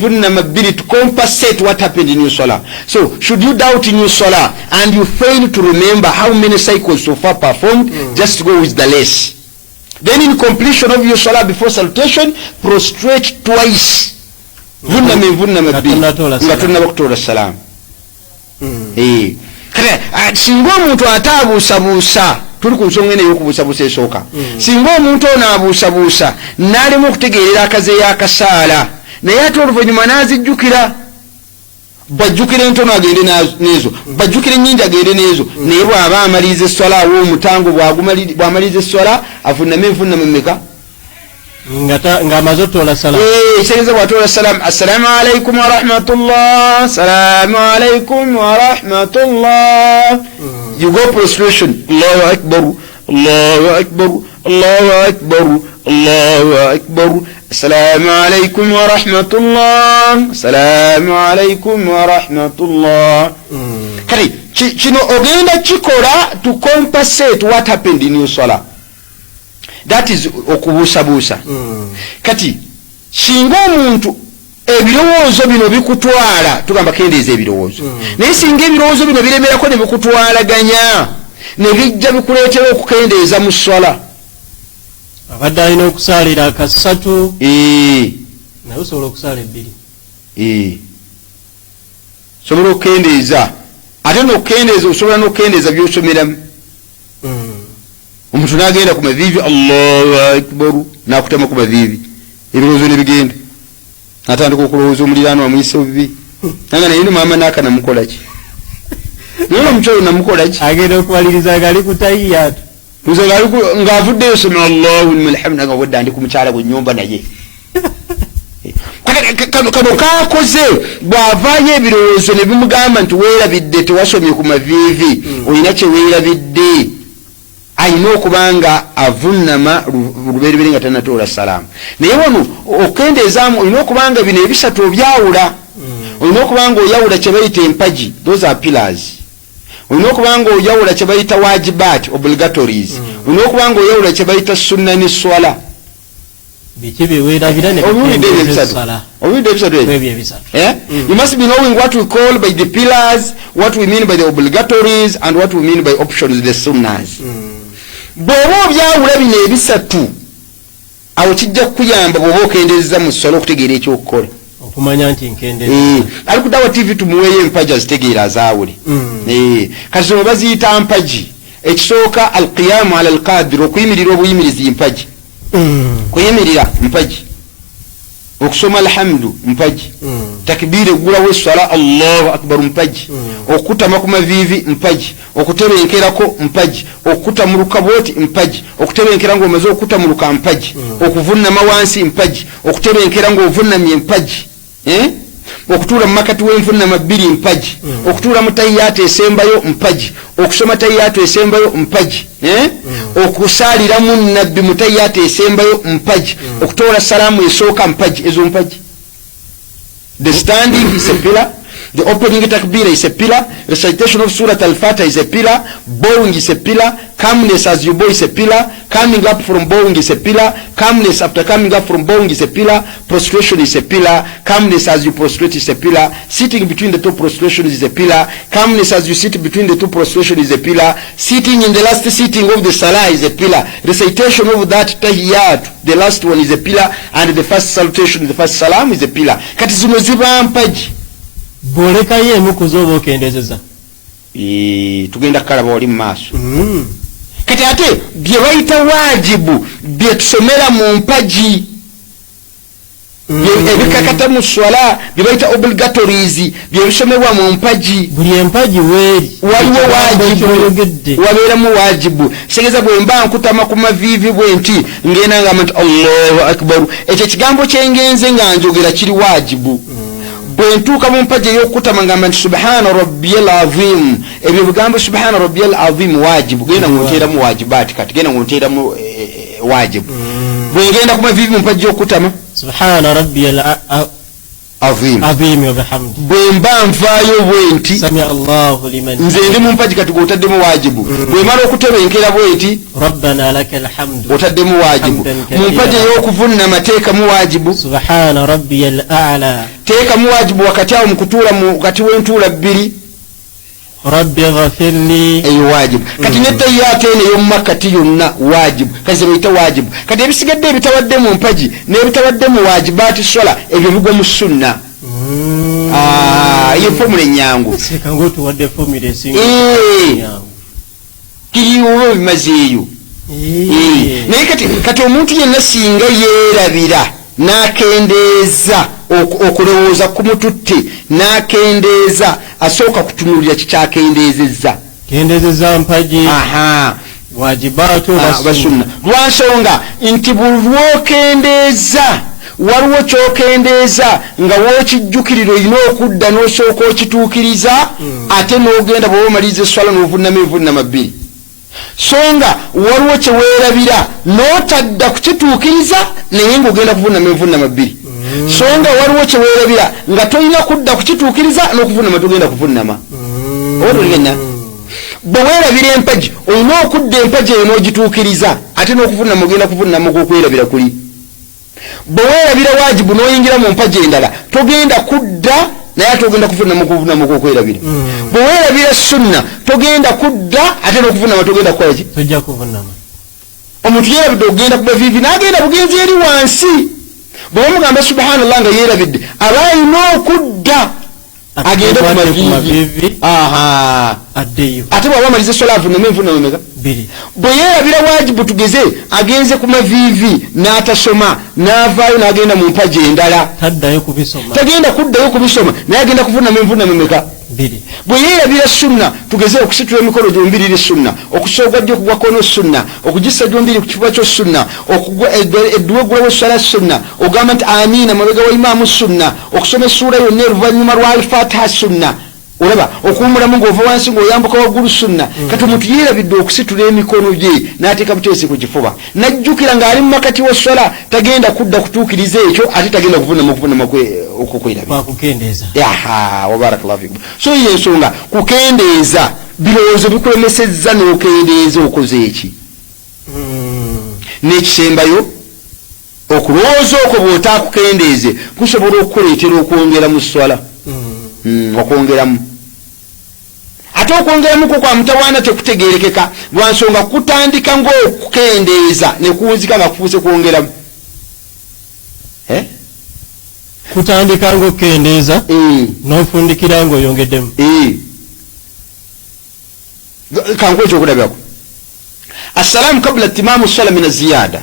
vunnama bbiri to compensate what happened in your salah. So should you doubt in your salah and you fail to remember how many cycles so far performed, just go with the less. Then in completion of your salah before salutation, prostrate twice. Vunnama bbiri nga tonnaba kutoola salaamu. Singa omuntu ate abuusabuusa, tuli ku nsonga eno ey'okubuusabuusa esooka. Singa omuntu ono abuusabuusa n'alema okutegeerera akaze y'akasaala naye ate oluvannyuma n'azijjukira, bajjukira entono agende n'ezo, bajjukira ennyingi agende n'ezo, naye bw'aba amaliriza esswala awo omutango bw'amaliriza esswala avunnama envunnama mmeka? ng'amaze otoola salaamu. Ekitegeeza bw'atoola salaamu, assalaamu alaikum wa rahmatullah, assalaamu alaikum wa rahmatullah. You go prostration, Allahu Akbar, Allahu Akbar, Allahu Akbar, Allahu Akbar. assalamu alaikum wa rahmatullah, assalamu alaikum wa rahmatullah. Kati kino ogenda kikola to compensate what happened in your salah. That is okubuusabuusa. Kati singa omuntu ebirowoozo bino bikutwala, tugamba kendeeza ebirowoozo, naye singa ebirowoozo bino biremerako ne bikutwalaganya ne bijja bikuleetera okukendeeza mu swala, abadde alina okusaalira akasatu naye osobola okusaala ebbiri, sobola okukendeeza ate n'okukendeeza osobola n'okukendeeza by'osomeramu. Omuntu n'agenda ku maviivi, Allahu akbaru, n'akutama ku maviivi, ebirowoozo ne bigenda, n'atandika okulowooza omuliraano amuyise obubi, nanga naye maama n'aka namukola ki? Naye omukyalo namukola ki? agenda okubaliriza ngali ku tahiyaatu ng'avuddeyo soma Allahu liman hamida, nga bwedda ndi ku mukyala bwe nnyumba naye. Kano kaakoze bw'avaayo ebirowoozo ne bimugamba nti weerabidde tewasomye ku maviivi, olina kye weerabidde, ayina okubanga avunnama lubereberye nga tanatoola salaamu. Naye wano okendeezaamu olina okubanga bino ebisatu obyawula. Olina okubanga oyawula kye bayita empagi, those are pillars. Olina okubanga oyawula kye bayita wajibat, obligatories. Olina okubanga oyawula kye bayita sunna ne swala. biki biweerabira ne bikwesala You must be knowing what we call by the pillars, what we mean by the obligatories, and what we mean by options, the sunnas. Bw'oba obyawula bino ebisatu, awo kijja kukuyamba bw'oba okendeeza mu ssala okutegeera ekyokukola, okumanya nti nkendeeza. Ali ku Dawa TV tumuweeyo empagi azitegeera azaawule. Kati zino baziyita mpagi. Ekisooka alqiyamu ala alqadir, okuyimirira obuyimirizi mpagi. Kuyimirira mpagi, okusoma alhamdu mpagi, takbira eggulawo essala Allahu akbar mpagi, okutama ku maviivi mpagi, okutebenkerako mpagi, okuta mu lukabooti mpagi, okutebenkera ng'omaze okutamuluka mpagi, okuvunnama wansi mpagi, okutebenkera ng'ovunnamye mpagi, okutuula mu makati w'envunnama bbiri mpagi, okutuula mu tahiyaatu esembayo mpagi, okusoma tahiyaatu esembayo mpagi, okusaalira mu nabbi mu tahiyaatu esembayo mpagi, okutoola salaamu esooka mpagi. Ezo mpagi. The standing is a pillar, the opening takbira is a pillar, recitation of Surah Al-Fatiha is a pillar, bowing is a pillar, calmness as you bow is a pillar, coming up from bowing is a pillar, calmness after coming up from bowing is a pillar, prostration is a pillar, calmness as you prostrate is a pillar, sitting between the two prostrations is a pillar, calmness as you sit between the two prostrations is a pillar, sitting in the last sitting of the salah is a pillar, recitation of that tahiyat, the last one is a pillar, and the first salutation, the first salam is a pillar. Kati zino ziba mpaji. Bwolekayo emu ku z'oba okendezeza, tugenda kukalaba wali mu maaso. Kati ate bye bayita wajibu bye tusomera mu mpagi, ebikakata mu swala bye bayita obligatories bye bisomebwa mu mpagi. Buli empagi weeri waliwo wajibu, wabeeramu wajibu. Segeza bwe mba nkutama ku maviivi bwe nti ngenda ngamba nti Allahu akbar, ekyo kigambo kyengenze nga njogera kiri wajibu. Bwe ntuuka mu mpagi ey'okutama ngamba nti subhana rabbiyal azim, ebyo bigambo subhana rabbiyal azim wajibu, genda ngonteeramu wajibaati, kati genda ngonteeramu wajibu. Bwe ngenda ku maviivi mu mpagi y'okutama subhana rabbiyal azim wa bihamdi, bwe mba nvaayo bwe nti samia Allahu liman nze ndi mu mpagi, kati g'otaddemu wajibu. Bwe mala okutebenkera bwe nti rabbana lakal hamdu, otaddemu wajibu. Mu mpagi ey'okuvunnama teekamu wajibu subhana rabbiyal a'la, teekamu wajibu wakati awo mu kutuula wakati w'entuula bbiri rabbi ghafirli, eyo wajibu. Kati n'ettahiyaatu eno ey'omu makkati yonna wajibu, kati ze bayita wajibu. Kati ebisigadde ebitawadde mu mpagi n'ebitawadde mu wajibaati swala, ebyo bigwa mu sunna. Iyo fomula ennyangu kiriwo bimaze eyo. Naye kati omuntu yenna singa yeerabira n'akendeeza okulowooza ku mututte, n'akendeeza asooka kutunuulira kikyakendeezezza, kendezeza mpagi wajibaatu basunna. Lwansonga nti buli lwokendeeza waliwo kyokendeeza nga wookijjukirira olina okudda n'osooka okituukiriza, ate n'ogenda bw'oba omaliriza esswala n'ovunnama evunnama bbiri. songa waliwo kyeweerabira n'otadda kukituukiriza naye ng'ogenda kuvunama envunama bbiri. Songa waliwo kyeweerabira nga tolina kudda kukituukiriza n'okuvunama togenda kuvunama. Olulina bwe weerabira empagi olina okudda empagi eyo n'ogituukiriza ate n'okuvunama ogenda kuvunama gw'okwerabira kuli. Bwe weerabira waajibu n'oyingira mu mpagi endala togenda kudda naye ate ogenda kuvunama kuvunama gw'okwerabira. Bwe weerabira sunna togenda kudda ate n'okuvunama togenda kukola ki? Tojja kuvunama. Omuntu yeerabidde okugenda kuba viivi n'agenda bugenzi eri wansi. Bwe bamugamba subhanallah nga yeerabidde aba alina okudda agende ku maviivi. Addeyo. Ate bw'aba amaliza essola avuname envunama meka? Bbiri. Bwe yeerabira waajibu tugeze agenze ku maviivi n'atasoma n'avaayo n'agenda mu mpagi endala. Taddayo kubisoma. Tagenda kuddayo kubisoma naye agenda kuvunama envunama meka? Bbiri. Bwe yeerabira sunna tugeze okusitula emikono gyombiriri sunna, okusooka ddyo okugwa kono sunna, okugissa gyombiri ku kifuba kyo sunna, okugwa edduwa eggulawo essala sunna, ogamba nti amiina mabega wa imaamu sunna, okusoma essuula yonna oluvannyuma lwa alfatiha sunna. Olaba okuwumulamu ng'ova wansi ng'oyambuka waggulu sunna. Kati omuntu yeerabidde okusitula emikono gye n'ateeka buteesi ku kifuba n'ajjukira ng'ali mu makati w'essala tagenda kudda kutuukiriza ekyo ate tagenda kuvunama okukwerabira. Kukendeeza. Wabarakallahu fikum. So ye ensonga kukendeeza birowoozo bikulemesezza n'okendeeza okoze eki. N'ekisembayo okulowooza okwo bw'otaakukendeeze kusobola okukuleetera okwongera mu sswala. Okwongeramu ate okwongeramuko kwa mutawaana tekutegeerekeka lwa nsonga kutandika ng'okukendeeza ne kuwunzika nga kufuuse kwongeramu. Kutandika ng'okukendeeza n'ofundikira ng'oyongeddemu. Kankuwa ekyokulabirako assalamu kabla timamu ssala min aziyada.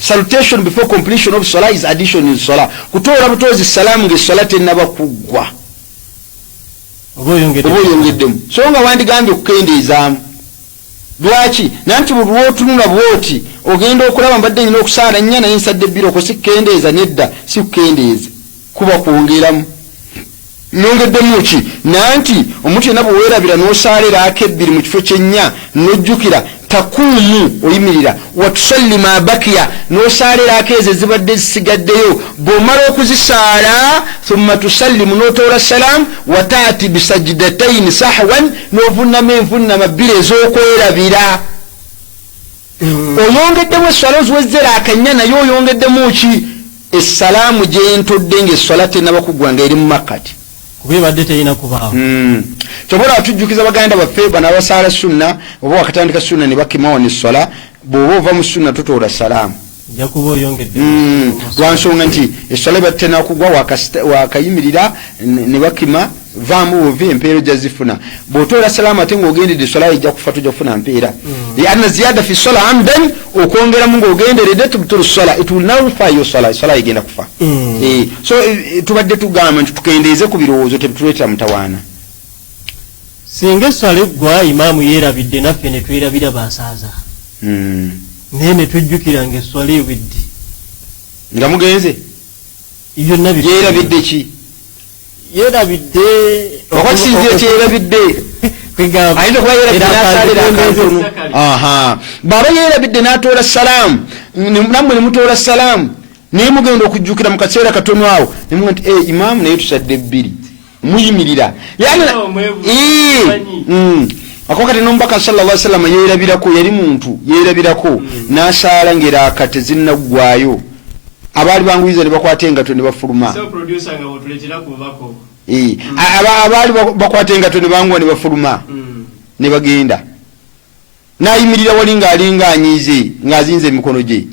Salutation before completion of salah is addition in salah. Kutoola butoozi salaamu ng'essala tennaba kuggwa oba oyongeddemu. So nga wandigambye okukendeezaamu. Lwaki? Nanti buli lw'otunula bw'oti ogenda okulaba mbadde nyina okusaala nnya naye nsadde ebbiri okwo si kukendeeza nedda, si kukendeeza kuba kwongeramu. Nongeddemu ki? Nanti omuntu yenna bwe weerabira n'osaaliraako ebbiri mu kifo ky'ennya n'ojjukira takuumu oyimirira watusalli ma bakiya n'osaaliraako ezo ezibadde zisigaddeyo. Bw'omala okuzisaala thumma tusallimu n'otoola salaamu wataati bisajidataini sahwan n'ovunama envunama bbiri ez'okwerabira. Oyongeddemu esswala oziwezzera akannya naye oyongeddemu ki? Essalaamu gyentodde ng'esswala tennaba kuggwa ng'eri mu makkati. Kubibadde teyina kubaawo. Kyobola atujjukiza baganda baffe bano abasaala sunna oba wakatandika sunna ne bakimawo n'esswala bw'oba ova mu sunna tutoola salaamu. Ojja kuba oyongedde. Lwa nsonga nti esswala iba tennakugwa wakayimirira ne bakima vaamu ovi empeera ojja zifuna. Bw'otoola salaamu ate ng'ogendedde esswala ejja kufa tojja kufuna mpeera. Lianna ziyada fi ssala amdan okwongeramu ng'ogenderedde tubtulu ssala it will nullify your ssala. Esswala egenda kufa. So tubadde tugamba nti tukendeeze ku birowoozo tetuleetera mutawaana. Singa esswala eggwa imaamu yeerabidde naffe ne twerabira basaaza. Naye ne tujjukira ng'esswala ewedde. Nga mugenze? Byonna yeerabidde ki? Yeerabidde okakisinzira kyeyerabidde. Ayinza okuba yeerabidde n'asaalira akantono. Bw'aba yeerabidde n'atoola salaamu nammwe ne mutoola salaamu naye mugenda okujjukira mu kaseera katono awo ne muga nti imaamu naye tusadde ebbiri muyimirira. Akokati n'omubaka sallallahu alaihi wasallam yeerabirako yali muntu yeerabirako n'asaala ng'eraaka tezinnaggwaayo. Abaali banguyiza ne bakwata engato ne bafuluma. Abaali bakwata engato ne banguwa ne bafuluma ne bagenda. N'ayimirira wali ng'alinga anyiize ng'azinze emikono gye.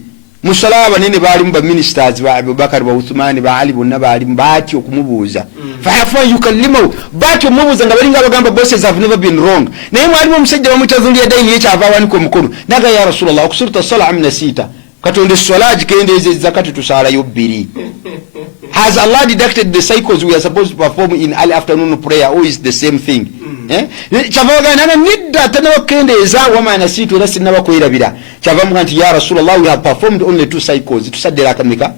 Mu ssala abanene baalimu baministers ba Abubakar ba Uthman ba Ali bonna baalimu baatya okumubuuza. Fahafa yukallimu baatya okumubuuza nga balinga abagamba bosses have never been wrong. Naye mwalimu omusajja bamuyita Dhul Yadaini yekyava awanika omukono naga ya Rasulullah okusurta ssala am nasita katonda esswala gikendeezezza kati tusaalayo bbiri. Has Allah deducted the cycles we are supposed to perform in early afternoon prayer or is the same thing? Kyava bagana nidda tanabakendeeza wama nasitu era sinnabakwirabira. Kyava muga nti ya Rasulullah we have performed only 2 cycles tusaddera akameka.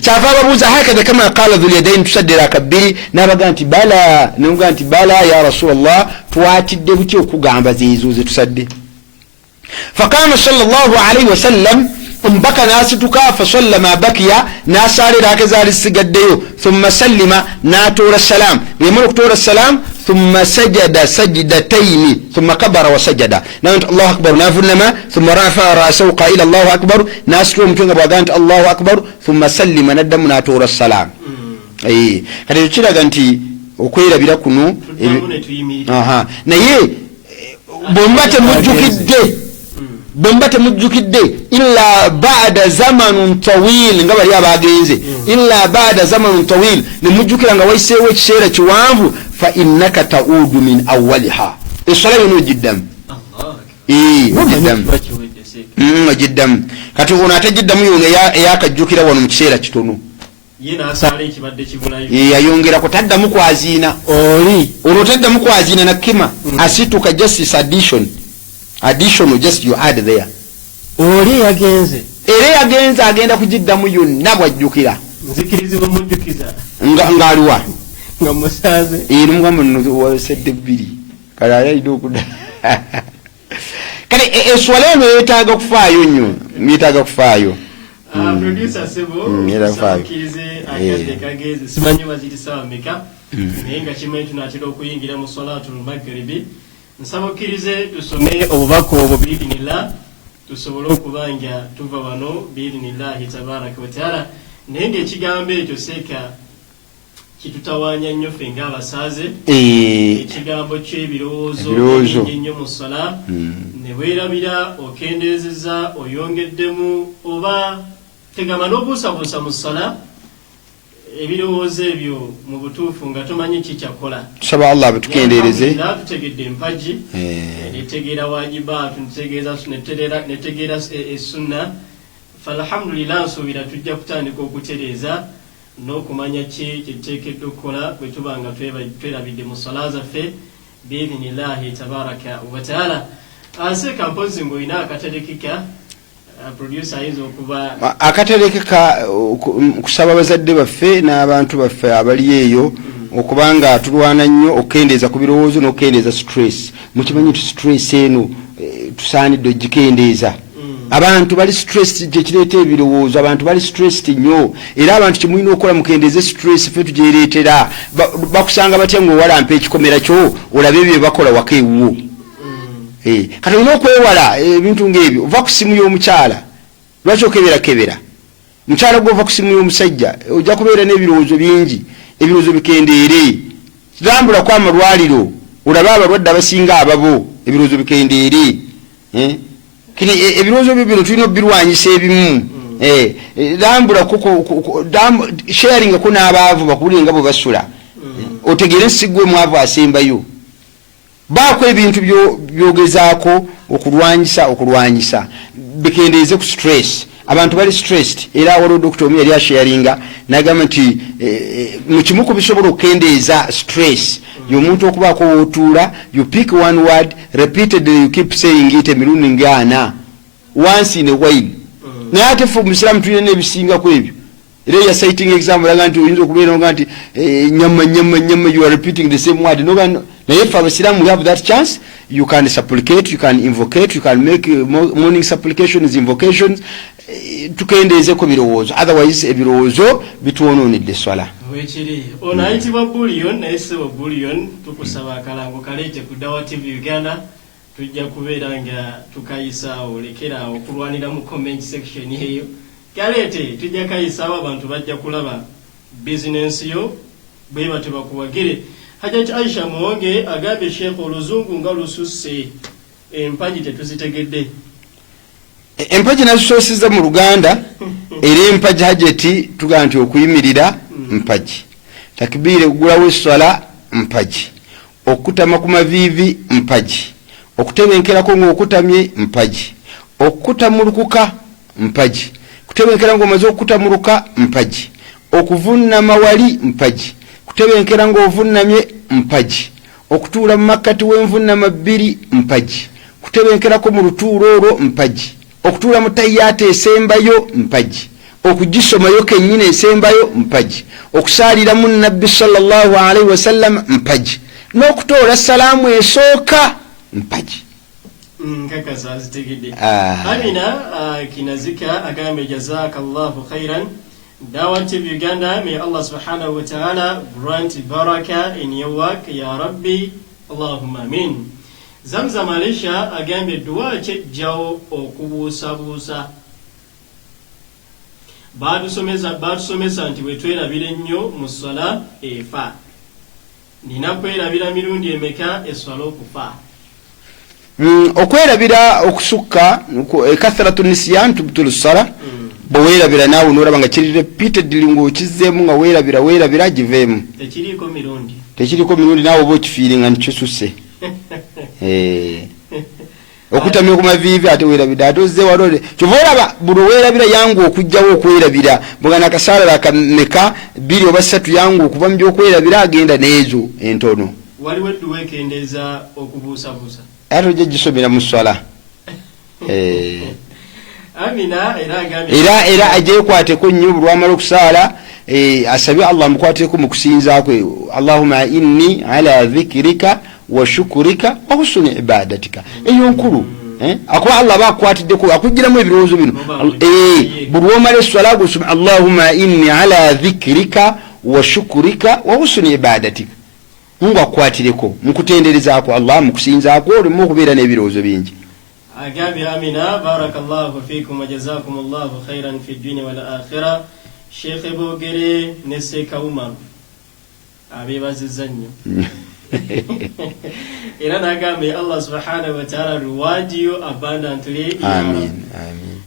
Kyava babuuza hakadha kama qala Dhul Yadaini tusaddera akabbiri n'abaga nti bala n'oga nti bala ya Rasulullah twatidde buti okugamba zeezo ze tusadde. فقام صلى الله عليه وسلم mbaka nasituka fasalla ma bakiya nasalira akazali sigaddeyo thumma sallima natora salam bemara kutora salam thumma sajada sajdatayn thumma kabara wa sajada nant Allahu akbar nafulama thumma rafa ra'sahu qila Allahu akbar nasru mtunga bwagant Allahu akbar thumma sallima nadamu natora salam kati kiraga nti okwirabira kuno naye bomba temujjukidde illa ba'da zamanun tawil nga bali abagenze illa ba'da zamanun tawil nemujjukira nga waiseewo ekiseera kiwanvu fa innaka ta'udu min awwaliha esala yono jiddam jiddam kati ono atajiddamu yonge yakajjukira wano mu kiseera kitono yayongera kutaddamu kwazina olwo taddamu kwazina nakima asituka justice additional just you add there oli yagenze agenda kujiddamu yonna bwajjukira nzikirizibwa mujjukiza ngaliwa nga musaze n'umugambo nno wasedde bbiri kale ayalina okuda kale eswala eno yeetaaga kufaayo nnyo yeetaaga kufaayo producer sebo sakirize akadde kageze simanyi bazirisawa meka naye nga kimwe tunatera okuyingira mu salatul maghribi nsaba okkirize tusome obubaka obwo biidinillah tusobole okubanja tuva wano biidinillahi tabaraka wataala naye ngaekigambo ekyo seeka kitutawaanya nnyo ffe ng'abasaze ekigambo ky'ebirowoozo ennyo mu sola ne weerabira okendeezeza oyongeddemu oba tegama n'obuusabuusa mu sola ebirowoozo ebyo mu butuufu nga tomanyi kikyakola tusaba Allah bitukendeereze tutegedde empagi netegeera wajibaatu netegeera essunna falhamdulillah nsuubira tujja kutandika okutereeza n'okumanya ki kyetuteekeddwa okukola bwe tuba nga twerabidde mu sola zaffe biidhinillahi tabaraka wataala aseeka mpozi ng'olina akaterekeka producer ayinza okuba akaterekeka kusaba bazadde baffe n'abantu baffe abali eyo okubanga tulwana nnyo okukendeeza ku birowoozo n'okukendeeza stress mukimanyi nti stress eno tusaanidde ogikendeeza abantu bali stress kyekireeta ebirowoozo abantu bali stress nnyo era abantu kimulina okukola mukendeeze stress ffe tugyereetera bakusanga batya ng'owalampa ekikomera kyo olabe ebyo bakola waka ewuwo kati olina okwewala ebintu ng'ebyo ova ku simu y'omukyala lwaki okeberakebera mukyala gwe ova ku simu y'omusajja ojja kubeera n'ebirowoozo bingi ebirowoozo bikendeere tambula ku amalwaliro olabe abalwadde abasinga ababo ebirowoozo bikendeere kini ebirowoozo byo bino tulina obirwanyisa ebimu tambula sharingako n'abaavu bakubulire nga bwe basula otegeere nsigwe mwavu asembayo baako ebintu byogezaako okulwanyisa bikendeeze ku stress abantu bali stressed era waliwo dokita omu yali asharinga nagamba nti mukimu ku bisobola okukendeeza stress y'omuntu okubaako wootuula you pick one word repeatedly you keep saying it emirundi ng'ana once in a while naye ate ffe omusiraamu tulina n'ebisingako ebyo era ya citing example laga nti oyinza okubeera nga nti nyama you are repeating the same word naye ffe abasiraamu we have that chance you can supplicate you can invocate you can make morning supplications invocations tukendeezeko birowoozo otherwise ebirowoozo bitwonoonedde swala wekiri ono ayitibwa bullion naye sebo bullion tukusaba akalango kaleete ku Dawa TV Uganda tujja kubeera nga tukayisaawo lekeraawo okulwanira mu comment section eyo kaleete tujja kayisaawo abantu bajja kulaba bizinensi yo bwe batebakuwagire Hajjati Aisha Muwonge agambye Sheikh oluzungu nga lususse empagi tetuzitegedde empagi nazisoosezza mu Luganda era empagi Hajjati tugaa nti okuyimirira mpagi takbiire okugulawo esswala mpagi okutama ku maviivi mpagi okutebenkerako ng'okutamye mpagi okutamulukuka mpagi kutebenkera ng'omaze okutamuluka mpagi okuvunnama wali mpagi kutebenkera ng'ovunnamye mpagi okutuula mu makkati w'envunnama bbiri mpagi kutebenkerako mu lutuulo olwo mpagi okutuula mu tayyaata esembayo mpagi okugisomayo kennyini esembayo mpagi okusaaliramu nabbi sallallahu alaihi wasallam mpagi n'okutoola salaamu esooka mpagi nkakasa azitegedde. Amina Kinazika agambe jazakallahu khairan. Dawah TV Uganda, may Allah subhanahu wa ta'ala grant baraka in your work, ya Rabbi, Allahumma amin. Zamzam Malaysia agambe dua chejjao okubuusabuusa. Batusomesa nti bwetwerabira ennyo mu swala efa. Nina kwerabira mirundi emeka eswala okufa. Okwerabira okusukka kathratu nisyan tubtulu sala. Bwewerabira naawe n'olaba nga kiri repeatedly ng'okizzeemu nga weerabira giveemu. Tekiriko mirundi naawe oba okifiiringa nikisusse. Okutamya ku maviivi ate weerabira ate ozze walole kyova olaba buli weerabira yangu okujjawo okwerabira bwegana akasaala akameka 2 oba 3 yangu okuva mu byokwerabira agenda n'ezo entono. Waliwo edduwa ekendeeza okubuusabuusa ate ojja gisomera mu swala. Amina era ajekwateko nnyo bulwamala okusaala asabye Allah amukwateko mu kusinza kwe. Allahumma inni ala dhikrika wa shukurika wa husni ibadatika. Eyo nkulu akuba Allah bakwatiddeko akugiramu ebirowoozo bino. Bulwamala eswala gusoma Allahumma inni ala dhikrika wa shukurika wa husni ibadatika. Mungu akwatireko mukutenderezaako Allah mukusinzaako olimu okubeera n'ebirowoozo bingi. Agabi Amina barakallahu fikum wa jazakumullahu khairan fi dunya wal akhirah. Sheikh Bogere ne Seka Umar abebaziza nnyo. Era nagambe Allah subhanahu wa ta'ala reward you abundantly. Amen.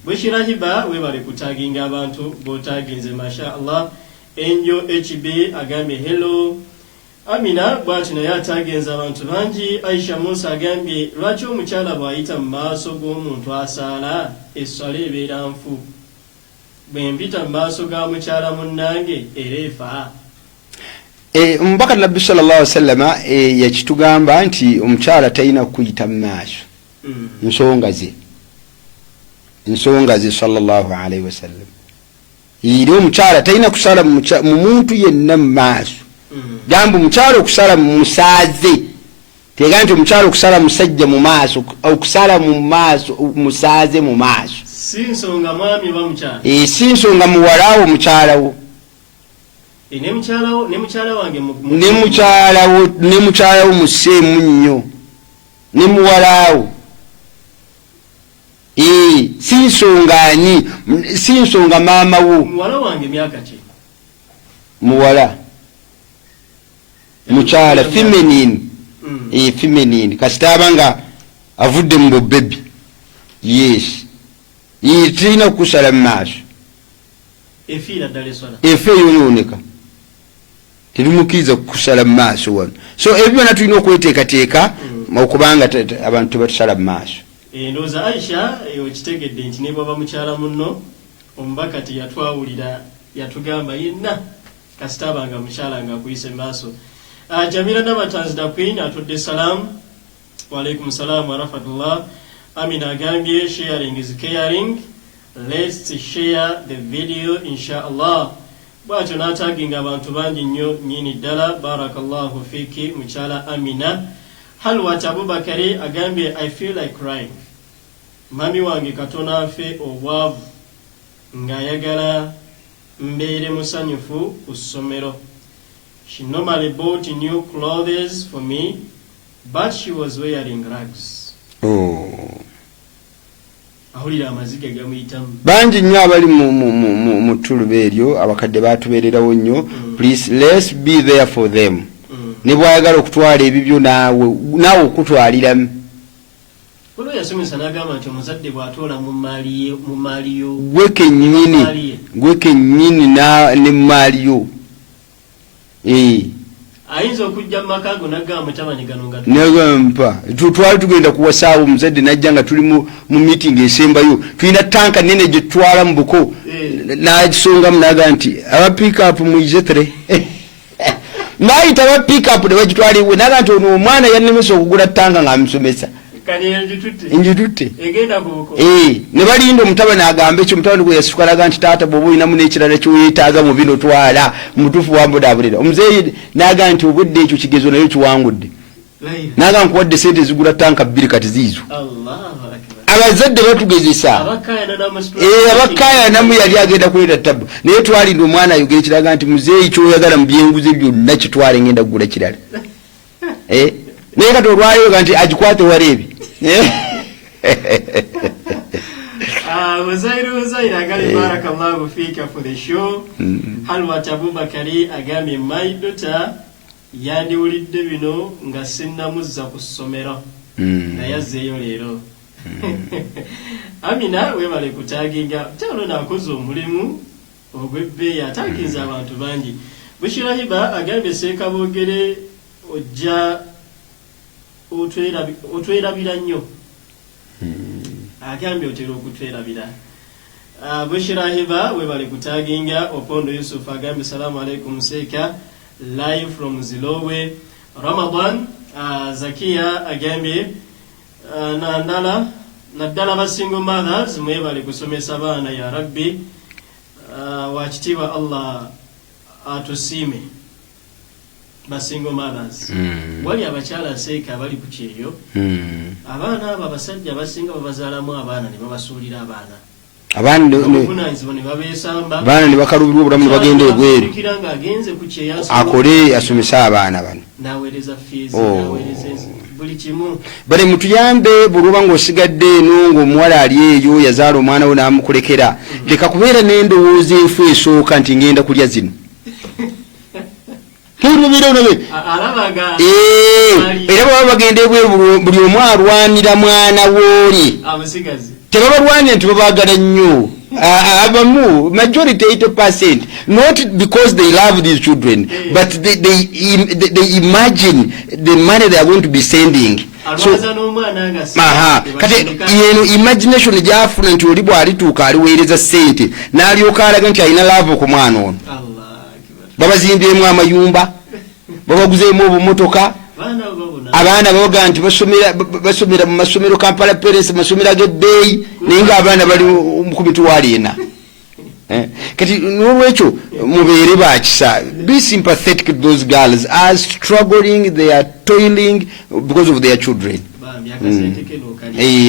Bushira hiba webale kutaginga abantu botaginze masha Allah. Enjo HB agambe hello. Amina bwati naye atagenza abantu bangi. Aisha Musa agambye lwaki omukyala bw'ayita mu maaso g'omuntu asaala esswala ebeera nfu, bwe mpita mu maaso ga mukyala munnange era efa. Omubaka Nabbi sallallahu alaihi wasallam yakitugamba nti omukyala talina kuyita mu maaso ensonga ze sallallahu alaihi wasallam. Iri omukyala talina kusala mu muntu yenna mu maaso. Jambo mukyalo okusala mu musaaze tega nti omukyalo okusala musajja mu maaso okusala mu maaso musaaze mu maaso si nsonga mwami ba mukyala si nsonga muwalawo mukyalawo ne mukyala wange ne mukyalawo museemu nnyo ne muwalawo si nsonga ani si nsonga maama wo muwala wange myaka ki muwala mukyala feminine feminine kasitaba nga avudde mu baby yes tulina kukusala mu maaso efe yoyooneka terimukiriza kukusala mu maaso wano so ebyo byonna tulina okweteekateeka okubanga abantu tebatusala mu maaso. Ndowooza Aisha okitegedde nti ne bwaba mukyala munno omubaka teyatwawulira yatugamba yenna kasitaba nga mukyala nga akuyise mu maaso. Jamila Namatanz da Queen atudde salam. Wa alaikum salam wa rahmatullah. Amina agambye sharing is caring. Let's share the video inshallah. Bwatyo n'ataginga abantu bangi nnyo nnyini ddala. Barakallahu fiki mukyala Amina. Halwat Abubakari agambye I feel like crying. Mami wange Katonda afe obwavu ng'ayagala mbeere musanyufu ku ssomero. She normally bought new clothes for me, but she was wearing rags. Ahulira amaziga gamuyitamu. Bangi nnyo abali mu ttuluba eryo abakadde baatubeererawo nnyo. Please let's be there for them. Ne bwayagala okutwala ebibyo naawe okutwaliramu. Olwo yasomesa n'agamba nti omuzadde bw'atoola mu maali yo gwe kennyini ne mu maali yo. Ayinza okujja mu maka go n'agamba mutabani gano nga nagampa twali tugenda kuwasaawo omuzadde najja nga tuli mu meeting esembayo tulina tanka nene gye tutwala mu buko n'agisongamu n'agamba nti aba pick up muizetere n'ayita aba pick up ne bagitwala iwe n'agamba nti ono omwana yannemesa okugula tanka ng'amusomesa enjitutte ne balinda omutabani agambe ekyo omutabani gwe yasukalaga nti taata bw'oba olinamu n'ekirala kyoyeetaaga mu bino twala mutuufu wambudaabulira omuzeeyi n'agamba nti obudde ekyo kigezo nayo kiwangudde naga nkuwadde sente zigula tanka 2 kati ziizo. Abazadde batugezesa abakaya namu yali agenda kuleta tabu naye twalinda omwana ayogere kiraga nti muzeeyi kyoyagala mu byenguze byonna kitwale ngenda kugula kirala naye kati olwayoga nti agikwate wareebi Wazairi agali barakallahu fika for the show. Halwa Abubakari agami my daughter yandi ulidde bino nga sinnamuzza ku ssomero nayazzeeyo leero. Amina webale kutaginga talo nakoze omulimu ogwebbeeyi ataginza abantu bangi. Bushirahiba agambe Sekabogere ojja otwerabira nnyo. Agambe otera okutwerabira. Bushirahiba webale kutaginga Opondo Yusuf agambe salamu alaikum Seka live from Zilowe. Ramadan Zakia agambe naddala basingle mothers mwebale kusomesa abaana ya Rabbi wakitiibwa Allah atusiime basingle mothers wali abakyala Seeka bali ku kyeyo abaana abo abasajja basinga babazaalamu abaana ne babasuulira abaana abaana ne bakalubirwa obulamu ne bagenda ebweru akole asomesa abaana bano naweereza fees naweereza buli kimu bale mutuyambe buluba ng'osigadde eno ng'omuwala ali eyo yazaala omwana we n'amukulekera leka kubeera n'endowooza enfu esooka nti ngenda kulya zino era baba bagenda ebweru buli omu alwanira mwana wooli tebabalwanira nti babaagala nnyo abamu majority 80% not because they love these children but they imagine the money they are going to be sending so kati yeno imagination gyafuna nti oli bw'alituuka aliweereza ssente n'alyoka alaga nti alina love ku mwana ono babazimbyemu amayumba babaguzeemu obumotoka abaana baga nti basomera mu masomero Kampala Parents masomero ag'ebbeeyi naye ng'abaana bali ku mitwalo 4 kati n'olwekyo mubeere bakisa be sympathetic to those girls are struggling, they are toiling because of their children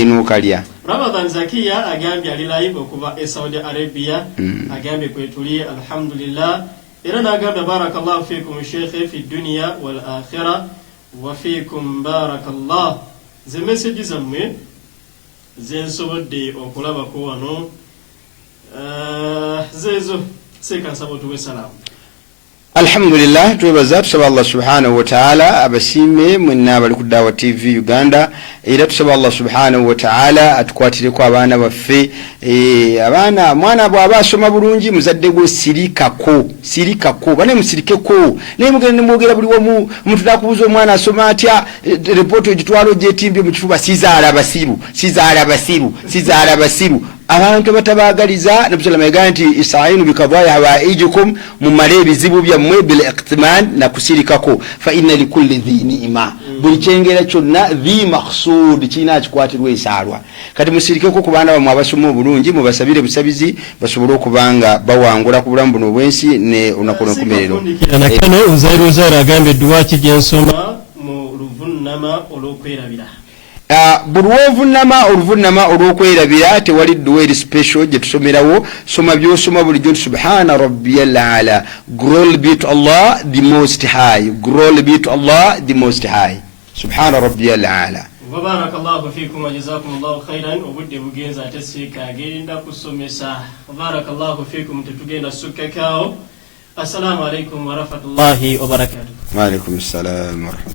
nukalya. Ramadan Zakia agambye ali live okuva e Saudi Arabia agambye kwetuli alhamdulillah era n'agambye barakallahu fikum sheikh fi dunya wal akhirah wa fikum barakallah. Ze message zammwe zensobodde okulabako wano zezo Seeka nsaba tuwe salamu. Alhamdulillah twebaza tusaba Allah subhanahu wa ta'ala abasiime mwenna bali ku Dawa TV Uganda era tusaba Allah subhanahu wa ta'ala atukwatireko abaana baffe abaana mwana bw'aba asoma bulungi muzadde gwe sirikako bane musirikeko naye mugende mwogera buli wamu omuntu nakubuza omwana asoma atya report ogitwalo gyetimbye mu kifuba sizaala basiru abantu batabaagaliza nabisalama yagamba nti isainu bikadaya hawaijukum mumale ebizibu byammwe bil iqtiman na kusirikako fa inna likulli dhi ni'ma buli kyengera kyonna dhi maqsud kina akikwatirwa esaalwa kati musirikeko ku baana bamwe abasoma obulungi mubasabire busabizi basobole okubanga bawangula ku bulamu buno obwensi ne onakola nkomerero nakano uzairozaira agambe duwaki gyensoma mu luvunnama olw'okwerabira oluvunama olw'okwerabira tewali dduwa eri special gye tusomerawo soma byosoma bulijjo subhana rabbiyal ala glory be to Allah the most high subhana rabbiyal ala. Barakallahu fikum wa jazakumullahu khairan obudde bugenza ate Seeka agenda kusomesa. Barakallahu fikum tetugenda sukkakao. Assalamu alaikum wa rahmatullahi wa barakatuh. Wa alaikum assalam wa rahmatullahi